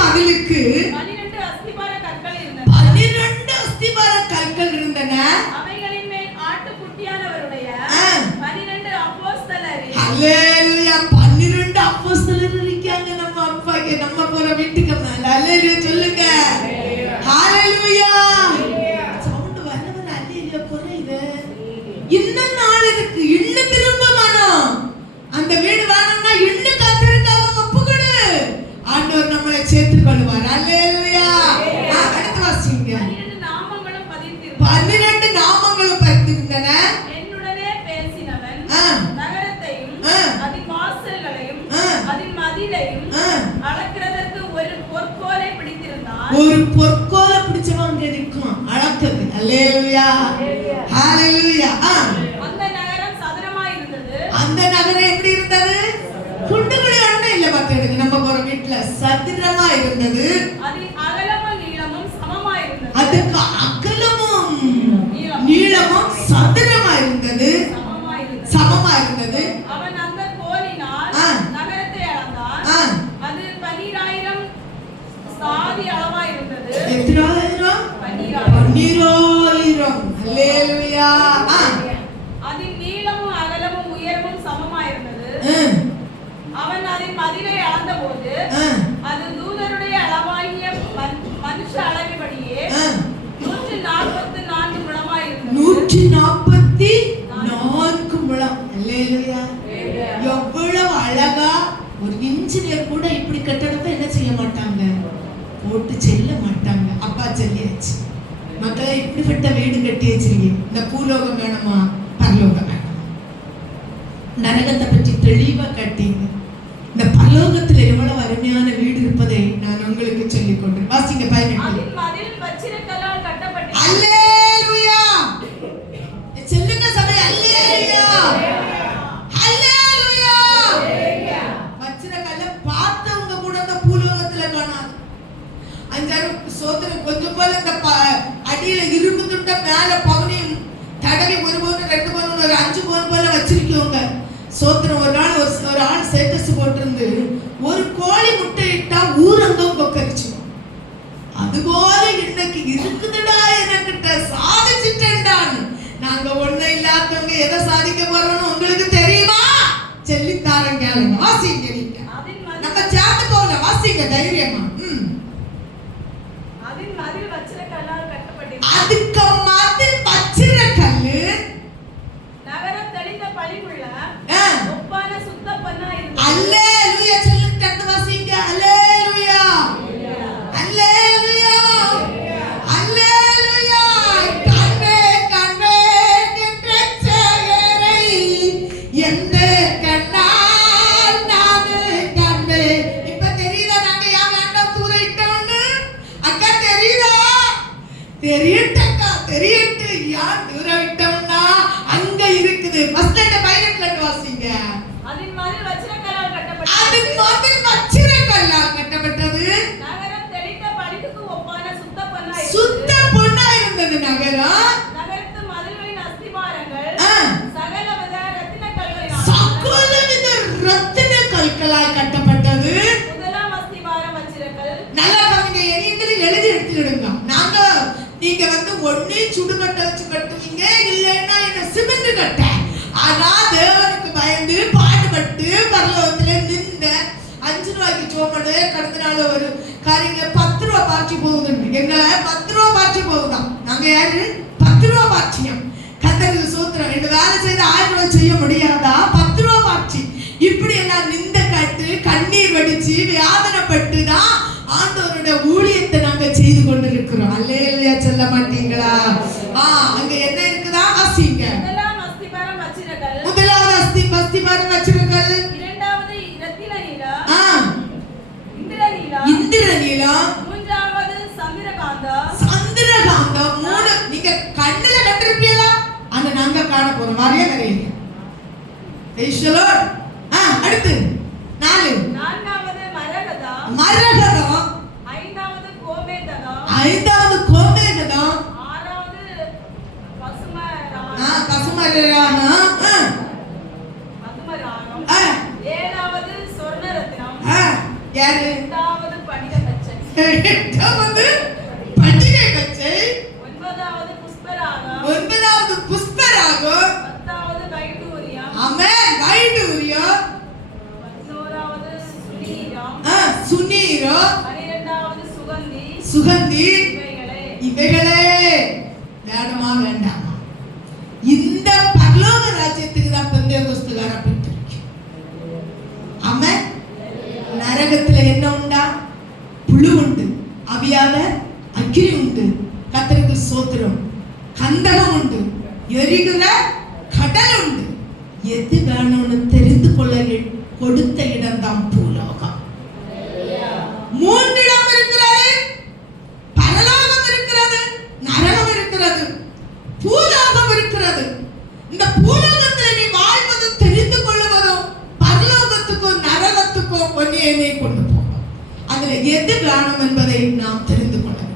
மதிலுக்கு 12 அஸ்திபார கற்கள் இருந்தன. 12 அஸ்திபார கற்கள் இருந்தன. அவைகளின் மேல் ஆட்டுக்குட்டியானவருடைய 12 அப்போஸ்தலர். அல்லேலூயா. 12 அப்போஸ்தலர் இருக்காங்க நம்ம அப்பாக்கு. நம்ம போற வீட்டுக்கு மேல. அல்லேலூயா சொல்லுங்க. ஹalleluya. சவுண்ட் வரவர அல்லேலூயா குறையுது. இந்த நாளுக்கு ஒரு பொற்கோலை பிடிச்சவன் அங்க நிற்கும் அளக்குது. அல்லேலூயா ஹalleluya. அந்த நகரம் சதுரமாய் இருந்தது. அந்த நகரம் எப்படி இருந்தது? குண்டுகுழி ஒண்ணு இல்ல பாத்துடுங்க. நம்ம போற வீட்ல சதுரமா இருந்தது. அதின் அகலமும் நீளமும் சமமாய் இருந்தது. அதுக்கு அகலமும் நீளமும் சதுரமா இருந்தது, சமமா இருந்தது. அவன் அந்த கோலினால் நகரத்தை அளந்தான். அது 12,000 சாதி அளவாய் இருந்தது. எத்தனாயிரம்? 12,000. அல்லேலூயா. அதின் நீளமும் அகலமும் உயரமும் சமமாய் இருந்தது. அவன் அதன் மதிலை அளந்தபோது அது தூதருடைய அளவாகிய மனுஷ அளவின்படியே 144 முழமாய் இருந்தது. 144 முழம். அல்லேலூயா. எவ்வளவு அழகா! ஒரு இன்ஜினியர் கூட இப்படி கட்டடத்தை என்ன செய்ய மாட்டாங்க, போட்டு செல்ல மாட்டாங்க. அப்பா சொல்லியாச்சு, மக்களை இப்படிப்பட்ட வீடு கட்டி வச்சிருக்கீங்க. இந்த பூலோகம் வேணுமா, பரலோகம் வேணுமா? நரகத்தை பற்றி தெளிவா கட்டிங்க. இந்த பரலோகத்துல எவ்வளவு அருமையான வீடு இருப்பதை நான் உங்களுக்கு சொல்லிக் கொண்டேன். வாசிங்க 18. அதின் மதில் வச்சிரக்கல்லால் கட்டப்பட்டது. அல்லேலூயா. சொல்லுங்க சபை, அல்லேலூயா அல்லேலூயா. வச்சிரக்கல்ல பார்த்தவங்க கூட அந்த பூலோகத்துல காணாது. அஞ்சாறு சோதனை கொஞ்சம் போல இந்த அடியில இரும்பு துண்ட மேல பவுனியும் தடவி 1 பவுன் 2 பவுன் ஒரு 5 பவுன் போல வச்சிருக்கவங்க. சோத்திரம் ஒரு நாள் ஒரு ஆள் ஸ்டேட்டஸ் போட்டிருந்து, ஒரு கோழி முட்டை இட்டா ஊரங்கம் கொக்கரிச்சிடும். அதுபோல இன்னைக்கு இருக்குதுடா, எனக்கிட்ட சாதிச்சுட்டேன்டான்னு. நாங்க ஒண்ணு இல்லாதவங்க எதை சாதிக்க போறோம்னு உங்களுக்கு தெரியுமா? சொல்லித்தாரன் கேளுங்க. வாசிங்க, நம்ம சேர்ந்து போல வாசிங்க தைரியமா. அதின் மதில் வச்சிரக்கல்லால் கட்டப்பட்டது. அதுக்கு மதில் வச்சிரக்கல்லு நகரம் தெளிந்த பளிங்குள்ள ஒப்பான சுத்த பொன்னா இருந்தது. அல்லேலூயா. சொல்லுங்க, வாசிங்க. அல்லேலூயா அல்லேலூயா அல்லேலூயா. கண்ணே கண்ணே நின்றச்சேரை எந்த கண்ணால் நானு கண்ணே. இப்ப தெரியுதா நாங்க யார் வேண்டாம் தூரிட்டோம்னு? அக்கா தெரியுதா? தெரியட்டக்கா, தெரியட்டு. யார் தூரிட்டோம்னா அங்க இருக்குது. ஃபர்ஸ்ட் 18 வாசிங்க. அதின் மதில் வச்சிரக்கல்லால் கட்டப்பட்டது. அதின் மதில் வச்சிரக்கல்லால் கட்டப்பட்டது. நகரம் தெளிந்த பளிங்குக்கு ஒப்பான சுத்த பொன்னா இருந்தது. சுத்த பொன்னா இருந்தது நகரம். நகரத்து மதில்களின் அஸ்திபாரங்கள் சகலவித ரத்தின கற்களால் கட்டப்பட்டது. முதலாம் அஸ்திபாரம் வச்சிரக்கல். நல்லா பாருங்க, எண்ணிக்கையில் எழுதி எடுத்துடுங்க. நாங்க நீங்க ஒண்ணு சுடுகட்டை வச்சு கட்டுவீங்க, இல்லைன்னா என்ன சிமெண்ட் கட்ட. ஆனா தேவனுக்கு பயந்து பாடுபட்டு பரலோகத்துல நின்ற 5 ரூபாய்க்கு சோமடு கடந்த நாள் ஒரு காரியங்க 10 ரூபாய் பாய்ச்சி போகுதுன்னு. எங்க 10 ரூபாய் பாய்ச்சி போகுதான். நாங்க யாரு? 10 ரூபாய் பாய்ச்சியம். கர்த்தருக்கு சோத்திரம். 2 வேலை செய்து 1000 ரூபாய் செய்ய முடியாதா? 10 ரூபாய் பாய்ச்சி. இப்படி எல்லாம் நிந்த கட்டு கண்ணீர் வடிச்சு வேதனைப்பட்டு தான் ஆண்டவருடைய ஊழியத்தை நாங்க செய்து கொண்டு இருக்கிறோம். அல்லேலூயா சொல்ல மாட்டீங்களா? அங்க என்ன இருக்குதா? வாசிங்க. முதலாம் அஸ்திபாரம் வச்சிரக்கல். முதலாவது அஸ்திபாரம் வச்சிரக்கல். இரண்டாவது ரத்தின நீலம். இந்திரநீலம். இந்திரநீலம். மூன்றாவது சந்திரகாந்தம். சந்திரகாந்தம். 3 நீங்க கண்ணுல கண்டிருப்பீங்களா? அந்த நாங்க காண போறோம். வரைய வரைய. அடுத்து 4. நான்காவது மரகதம். மரகதம். ஐந்தாவது கோமேதகம். ஆறாவது பசுமராகம். ஏழாவது சொர்ணரத்னம். யாரு? எட்டாவது பண்டிகை பச்சை. ஒன்பதாவது புஷ்பராகம். 10வது வைடூரியம். ஆமென். வைடூரியம். 11வது சுனீரம். 12வது சுகந்தி. இவைகளே வேணுமா வேண்டாமா? இந்த பரலோக ராஜ்யத்துக்கு தான் பெந்தேகோஸ்துகார பெற்றிருக்கு. ஆமென். நரகத்துல என்ன உண்டா? புழு உண்டு, அவியாத அக்கினி உண்டு, கர்த்தருக்கு ஸ்தோத்திரம், கந்தகம் உண்டு, எரிகிற கடல் உண்டு. எது வேணும்னு தெரிந்து கொள்ள கொடுத்த இடம் தான் பூலோகம். 3 இடம் இருக்கிறது. மேலே கொண்டு போகும். அதுல எது கனம் என்பதை நாம் தெரிந்து கொள்ள வேண்டும்.